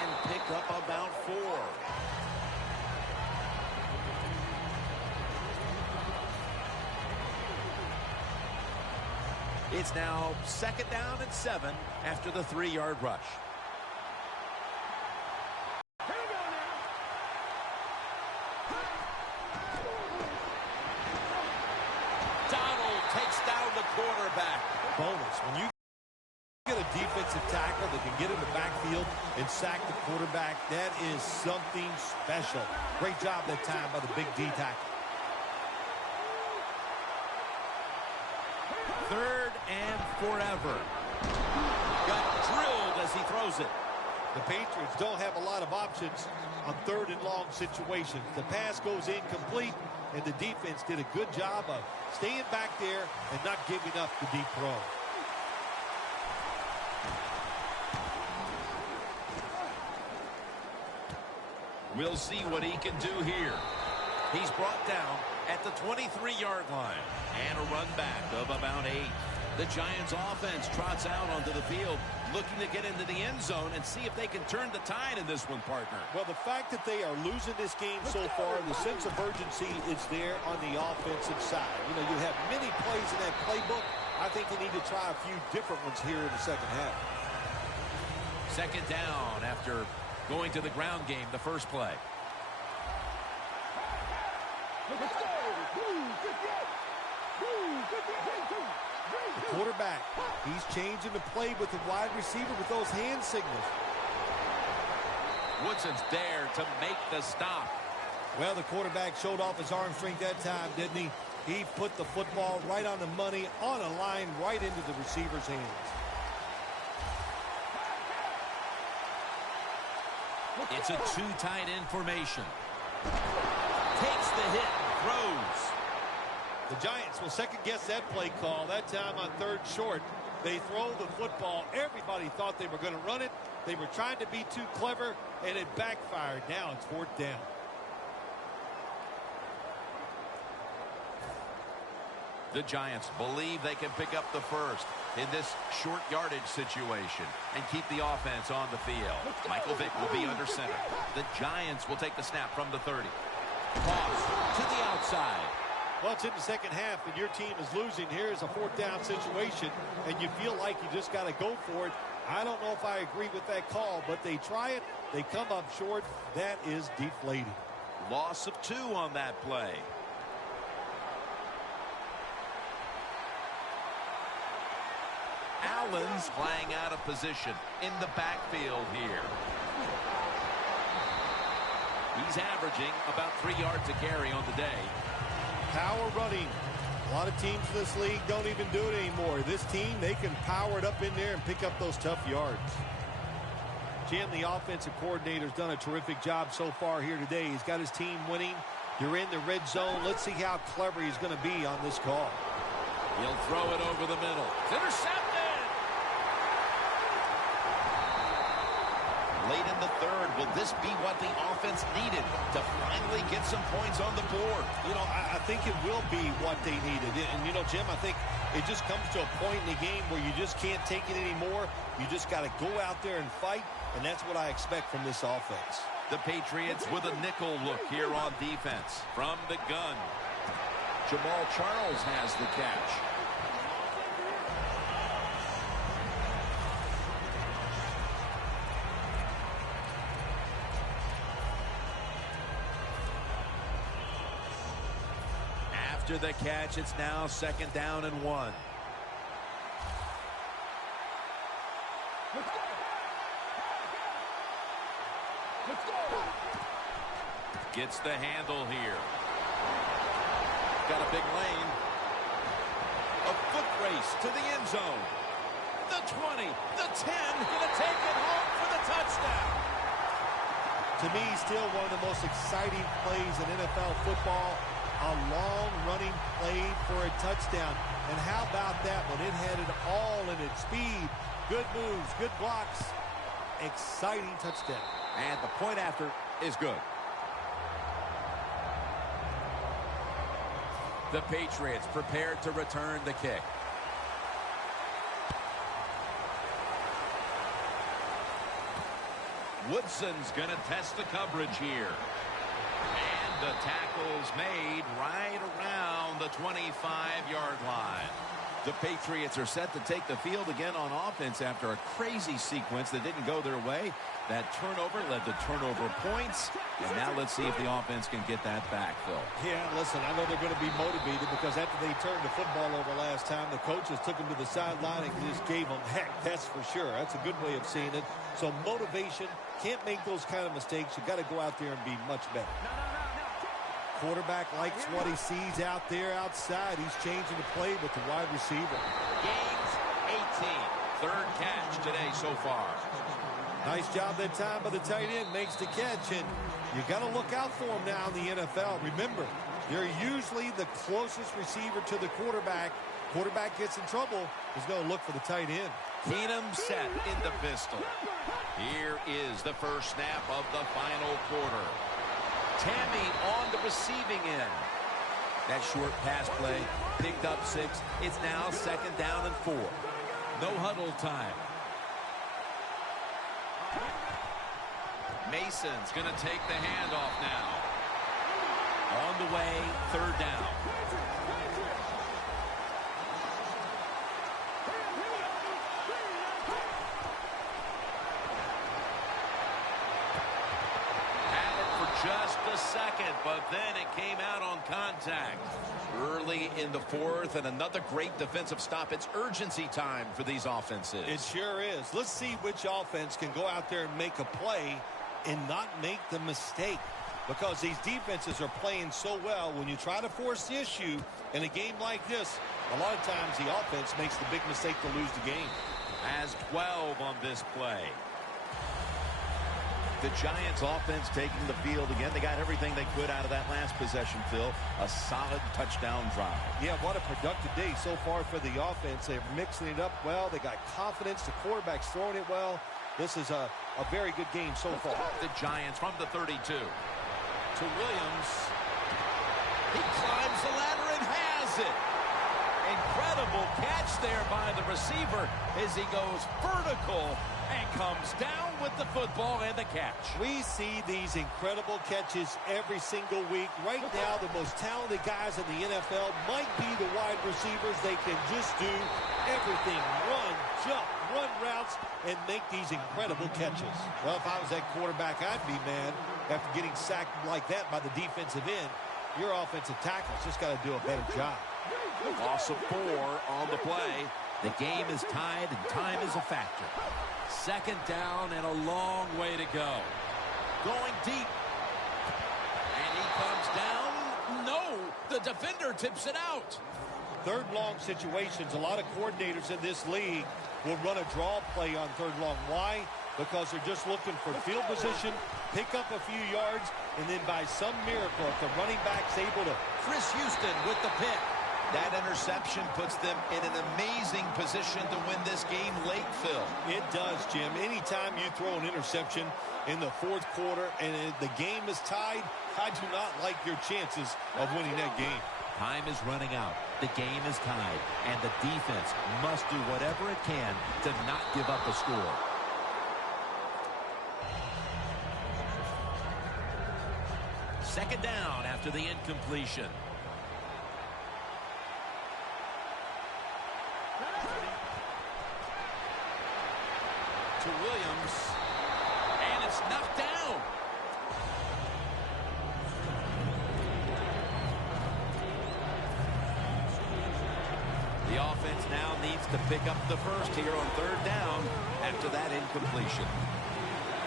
And pick up about 4. It's now 2nd down and 7 after the 3-yard rush. Donald takes down the quarterback. Bonus. When you get a defensive tackle that can get in the backfield and sack the quarterback, that is something special. Great job that time by the big D tackle. 3rd and forever. Got drilled as he throws it. The Patriots don't have a lot of options on 3rd and long situations. The pass goes incomplete, and the defense did a good job of staying back there and not giving up the deep throw. We'll see what he can do here. He's brought down at the 23-yard line. And a run back of about 8. The Giants offense trots out onto the field, looking to get into the end zone and see if they can turn the tide in this one, partner. Well, the fact that they are losing this game so far, the sense of urgency is there on the offensive side. You know, you have many plays in that playbook. I think they need to try a few different ones here in the second half. 2nd down after going to the ground game the first play. The quarterback, he's changing the play with the wide receiver with those hand signals. Woodson's there to make the stop. Well, the quarterback showed off his arm strength that time, didn't he? He put the football right on the money, on a line, right into the receiver's hands. It's a two tight end formation. Takes the hit and throws. The Giants will second-guess that play call. That time on third short, they throw the football. Everybody thought they were going to run it. They were trying to be too clever, and it backfired. Now it's fourth down. The Giants believe they can pick up the first in this short yardage situation and keep the offense on the field. Michael Vick will be under center. The Giants will take the snap from the 30. Toss to the outside. Well, it's in the second half, and your team is losing. Here's a fourth down situation, and you feel like you just got to go for it. I don't know if I agree with that call, but they try it. They come up short. That is deflating. Loss of 2 on that play. Allen's flying out of position in the backfield here. He's averaging about 3 yards a carry on the day. Power running. A lot of teams in this league don't even do it anymore. This team, they can power it up in there and pick up those tough yards. Jim, the offensive coordinator's done a terrific job so far here today. He's got his team winning. You're in the red zone. Let's see how clever he's going to be on this call. He'll throw it over the middle. It's intercepted. Late in the third, will this be what the offense needed to finally get some points on the board? You know, I think it will be what they needed. And, you know, Jim, I think it just comes to a point in the game where you just can't take it anymore. You just got to go out there and fight, and that's what I expect from this offense. The Patriots with a nickel look here on defense from the gun. Jamal Charles has the catch. After the catch, it's now second down and 1. Gets the handle here. Got a big lane. A foot race to the end zone. The 20, the 10, gonna take it home for the touchdown. To me, still one of the most exciting plays in NFL football. A long running play for a touchdown. And how about that when it had it all in its speed? Good moves, good blocks. Exciting touchdown. And the point after is good. The Patriots prepared to return the kick. Woodson's going to test the coverage here. And the tackle's made right around the 25-yard line. The Patriots are set to take the field again on offense after a crazy sequence that didn't go their way. That turnover led to turnover points. And now let's see if the offense can get that back, Phil. Yeah, listen, I know they're going to be motivated because after they turned the football over last time, the coaches took them to the sideline and just gave them heck. That's for sure. That's a good way of seeing it. So motivation, can't make those kind of mistakes. You got to go out there and be much better. Quarterback likes what he sees out there outside. He's changing the play with the wide receiver. Gains 18. Third catch today so far. Nice job that time by the tight end. Makes the catch, and you got to look out for him now in the NFL. Remember, you're usually the closest receiver to the quarterback. Quarterback gets in trouble, he's going to look for the tight end. Keenum set in the pistol. Here is the first snap of the final quarter. Tammy on the receiving end. That short pass play picked up 6. It's now second down and 4. No huddle time. Mason's going to take the handoff now. On the way, third down. Just a second, but then it came out on contact. Early in the fourth, and another great defensive stop. It's urgency time for these offenses. It sure is. Let's see which offense can go out there and make a play and not make the mistake. because these defenses are playing so well. When you try to force the issue in a game like this, a lot of times the offense makes the big mistake to lose the game. Has 12 on this play. The Giants offense taking the field again. They got everything they could out of that last possession, Phil. A solid touchdown drive. Yeah, what a productive day so far for the offense. They're mixing it up well. They got confidence. The quarterback's throwing it well. This is a very good game so far. The Giants from the 32. To Williams. He climbs the ladder and has it. Incredible catch there by the receiver as he goes vertical and comes down with the football and the catch. We see these incredible catches every single week. Right now, the most talented guys in the NFL might be the wide receivers. They can just do everything. Run, jump, run routes, and make these incredible catches. Well, if I was that quarterback, I'd be mad after getting sacked like that by the defensive end. Your offensive tackle's just got to do a better job. Loss of 4 on the play. The game is tied and time is a factor. Second down and a long way to go. Going deep. And he comes down. No, the defender tips it out. Third long situations, a lot of coordinators in this league will run a draw play on third long. Why? Because they're just looking for field position, pick up a few yards, and then by some miracle, if the running back's able to... Chris Houston with the pick. That interception puts them in an amazing position to win this game late, Phil. It does, Jim. Anytime you throw an interception in the fourth quarter and the game is tied, I do not like your chances of winning that game. Time is running out. The game is tied, and the defense must do whatever it can to not give up a score. Second down after the incompletion. To Williams, and it's knocked down. The offense now needs to pick up the first here on third down after that incompletion.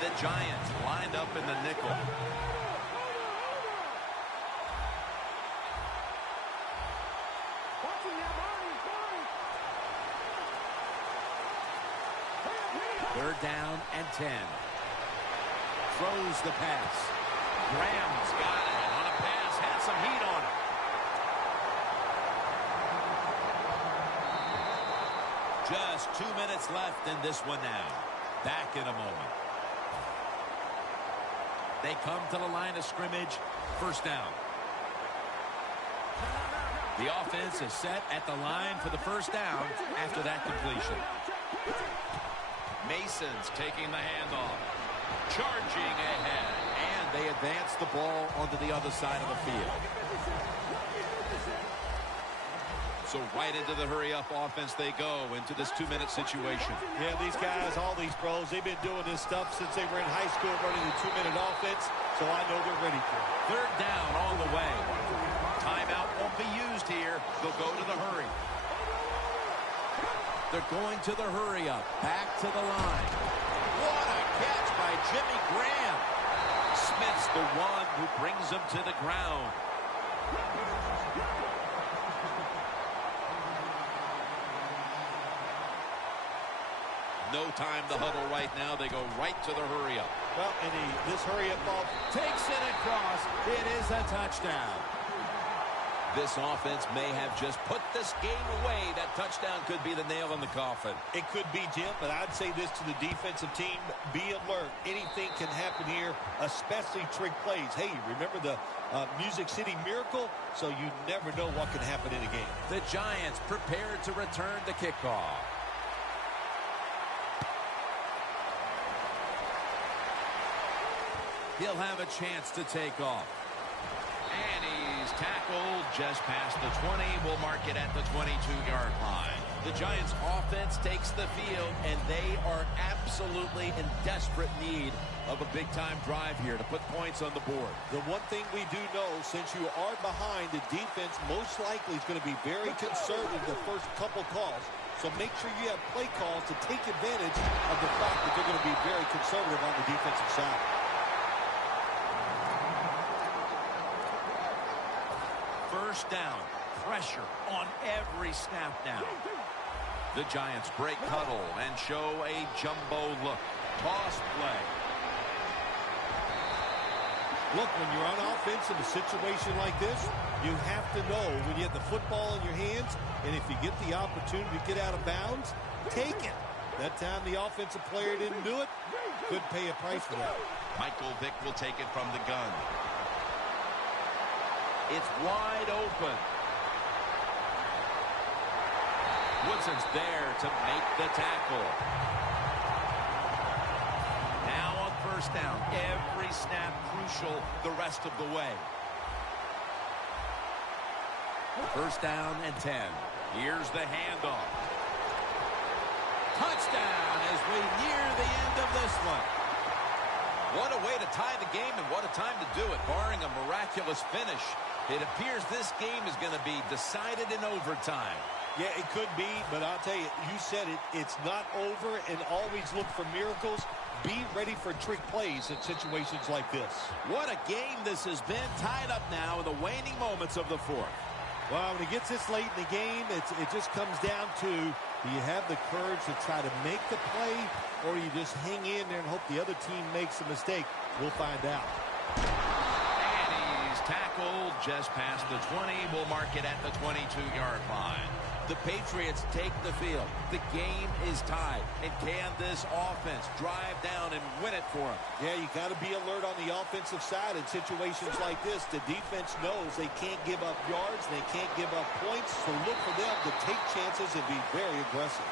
The Giants lined up in the nickel. Third down and 10. Throws the pass. Graham's got it on a pass. Had some heat on it. Just 2 minutes left in this one now. Back in a moment. They come to the line of scrimmage. First down. The offense is set at the line for the first down after that completion. Mason's taking the handoff. Charging ahead. And they advance the ball onto the other side of the field. So right into the hurry-up offense they go into this 2-minute situation. Yeah, these guys, all these pros, they've been doing this stuff since they were in high school running the 2-minute offense, so I know they're ready for it. Third down on the way. Timeout won't be used here. They'll go to the hurry. They're going to the hurry-up. Back to the line. What a catch by Jimmy Graham. Smith's the one who brings him to the ground. No time to huddle right now. They go right to the hurry-up. Well, and this hurry-up ball takes it across. It is a touchdown. This offense may have just put this game away. That touchdown could be the nail in the coffin. It could be, Jim, but I'd say this to the defensive team. Be alert. Anything can happen here, especially trick plays. Hey, remember the Music City Miracle? So you never know what can happen in a game. The Giants prepared to return the kickoff. He'll have a chance to take off. And he's tackled just past the 20. We'll mark it at the 22-yard line. The Giants' offense takes the field, and they are absolutely in desperate need of a big-time drive here to put points on the board. The one thing we do know, since you are behind, the defense most likely is going to be very conservative the first couple calls. So make sure you have play calls to take advantage of the fact that they're going to be very conservative on the defensive side. First down. Pressure on every snap now. The Giants break huddle and show a jumbo look. Toss play. Look, when you're on offense in a situation like this, you have to know when you have the football in your hands, and if you get the opportunity to get out of bounds, take it. That time the offensive player didn't do it. Could pay a price for that. Michael Vick will take it from the gun. It's wide open. Woodson's there to make the tackle. Now on first down. Every snap crucial the rest of the way. First down and 10. Here's the handoff. Touchdown as we near the end of this one. What a way to tie the game, and what a time to do it, barring a miraculous finish. It appears this game is going to be decided in overtime. Yeah, it could be, but I'll tell you, you said it, it's not over, and always look for miracles. Be ready for trick plays in situations like this. What a game this has been, tied up now in the waning moments of the fourth. Well, when it gets this late in the game, it just comes down to, do you have the courage to try to make the play, or you just hang in there and hope the other team makes a mistake? We'll find out. And he's tackled just past the 20. We'll mark it at the 22-yard line. The Patriots take the field. The game is tied. And can this offense drive down and win it for them? Yeah, you got to be alert on the offensive side in situations like this. The defense knows they can't give up yards. They can't give up points. So look for them to take chances and be very aggressive.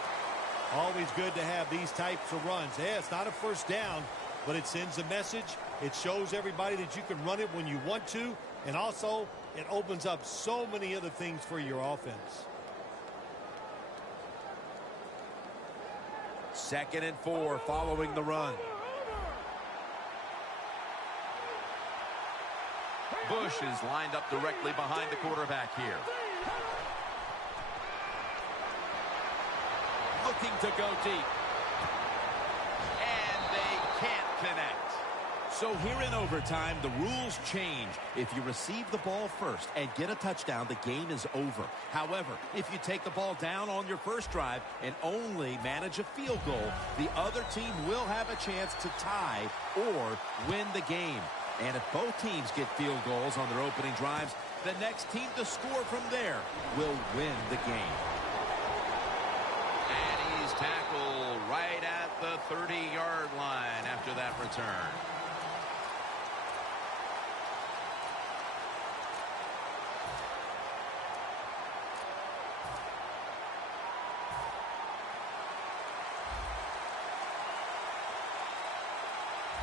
Always good to have these types of runs. Yeah, it's not a first down, but it sends a message. It shows everybody that you can run it when you want to. And also, it opens up so many other things for your offense. 2nd and 4 following the run. Bush is lined up directly behind the quarterback here. Looking to go deep. And they can't connect. So here in overtime, the rules change. If you receive the ball first and get a touchdown, the game is over. However, if you take the ball down on your first drive and only manage a field goal, the other team will have a chance to tie or win the game. And if both teams get field goals on their opening drives, the next team to score from there will win the game. And he's tackled right at the 30-yard line after that return.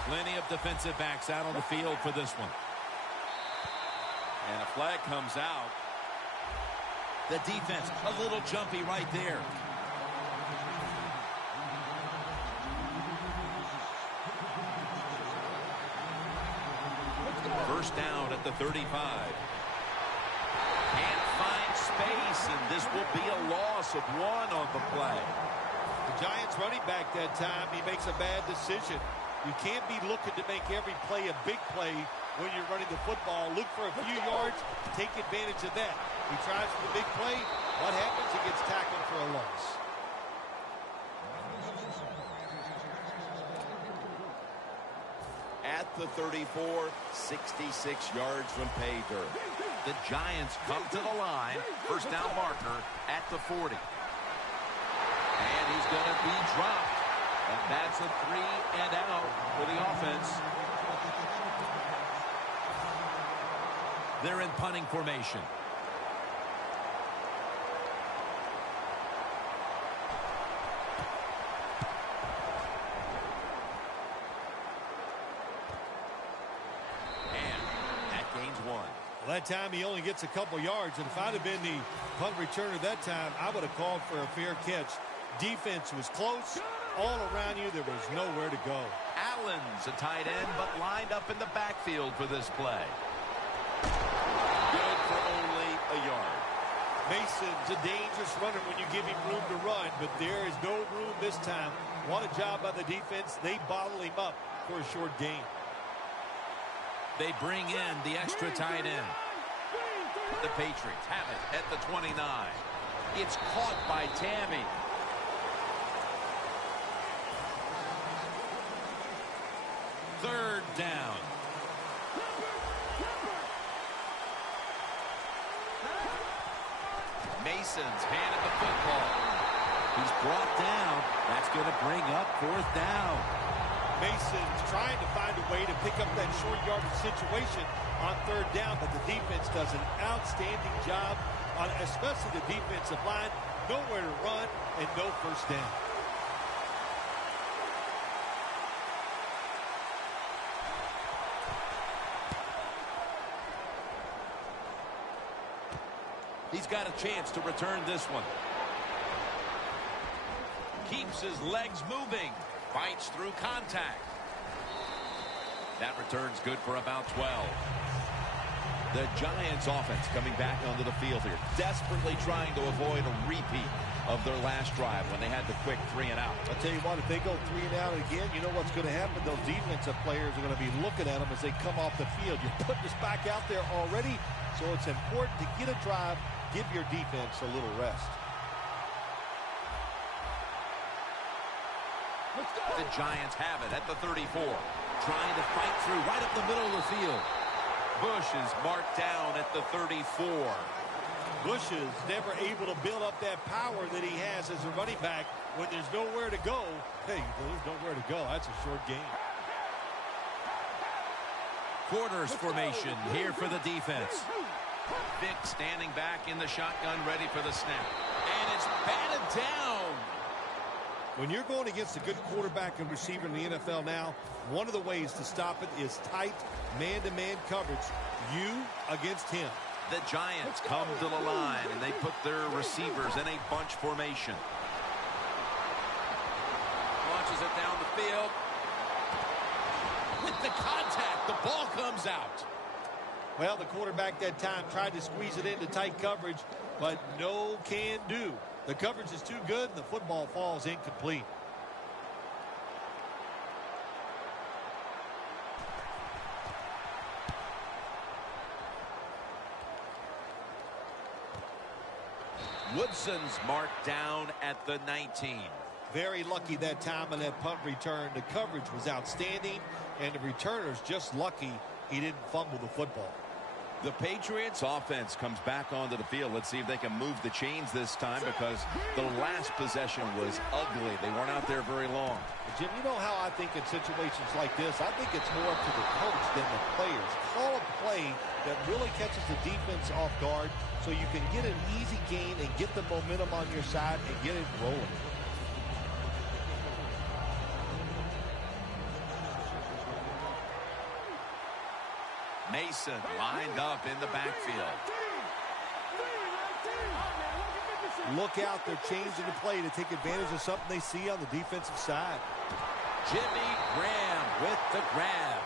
Plenty of defensive backs out on the field for this one. And a flag comes out. The defense a little jumpy right there. First down at the 35. Can't find space, and this will be a loss of 1 on the play. The Giants running back that time, he makes a bad decision. You can't be looking to make every play a big play when you're running the football. Look for a few yards, take advantage of that. He tries for the big play. What happens? He gets tackled for a loss. At the 34, 66 yards from pay dirt. The Giants come to the line. First down marker at the 40. And he's going to be dropped. And that's a 3 and out for the offense. They're in punting formation. And that gains 1. Well, that time he only gets a couple yards. And if I'd have been the punt returner that time, I would have called for a fair catch. Defense was close. All around you, there was nowhere to go. Allen's a tight end, but lined up in the backfield for this play. Good for only a yard. Mason's a dangerous runner when you give him room to run, but there is no room this time. What a job by the defense. They bottle him up for a short gain. They bring in the extra tight end. The Patriots have it at the 29. It's caught by Tammy. Third down. Mason's handed the football. He's brought down. That's going to bring up fourth down. Mason's trying to find a way to pick up that short yardage situation on third down, but the defense does an outstanding job on especially the defensive line. Nowhere to run and no first down. He's got a chance to return this one. Keeps his legs moving. Fights through contact. That return's good for about 12. The Giants offense coming back onto the field here, desperately trying to avoid a repeat of their last drive when they had the quick 3 and out. I'll tell you what, if they go 3 and out again, you know what's going to happen? Those defensive players are going to be looking at them as they come off the field. You're putting us back out there already, so it's important to get a drive, give your defense a little rest. The Giants have it at the 34. Trying to fight through right up the middle of the field. Bush is marked down at the 34. Bush is never able to build up that power that he has as a running back when there's nowhere to go. Hey, there's nowhere to go. That's a short game. Quarters formation here for the defense. Vick standing back in the shotgun, ready for the snap. And it's batted down. When you're going against a good quarterback and receiver in the NFL now, one of the ways to stop it is tight man-to-man coverage. You against him. The Giants come to the line, and they put their receivers in a bunch formation. Launches it down the field. With the contact, the ball comes out. Well, the quarterback that time tried to squeeze it into tight coverage, but no can do. The coverage is too good, and the football falls incomplete. Woodson's marked down at the 19. Very lucky that time on that punt return. The coverage was outstanding, and the returner's just lucky he didn't fumble the football. The Patriots offense comes back onto the field. Let's see if they can move the chains this time, because the last possession was ugly. They weren't out there very long. Jim, you know how I think in situations like this, I think it's more up to the coach than the players. Call a play that really catches the defense off guard so you can get an easy gain and get the momentum on your side and get it rolling. Mason lined up in the backfield. Look out, they're changing the play to take advantage of something they see on the defensive side. Jimmy Graham with the grab.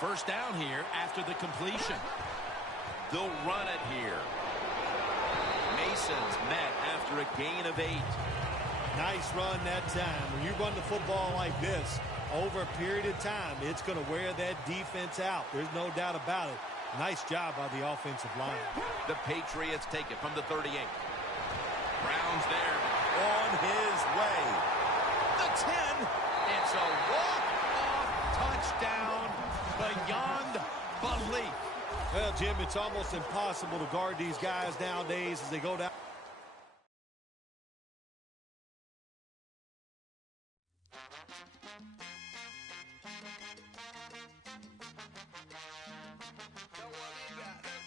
First down here after the completion. They'll run it here. Mason's met after a gain of 8. Nice run that time. When you run the football like this over a period of time, it's going to wear that defense out. There's no doubt about it. Nice job by the offensive line. The Patriots take it from the 38. Brown's there on his way. The 10. It's a walk-off touchdown beyond belief. Well, Jim, it's almost impossible to guard these guys nowadays as they go down. Know what we got.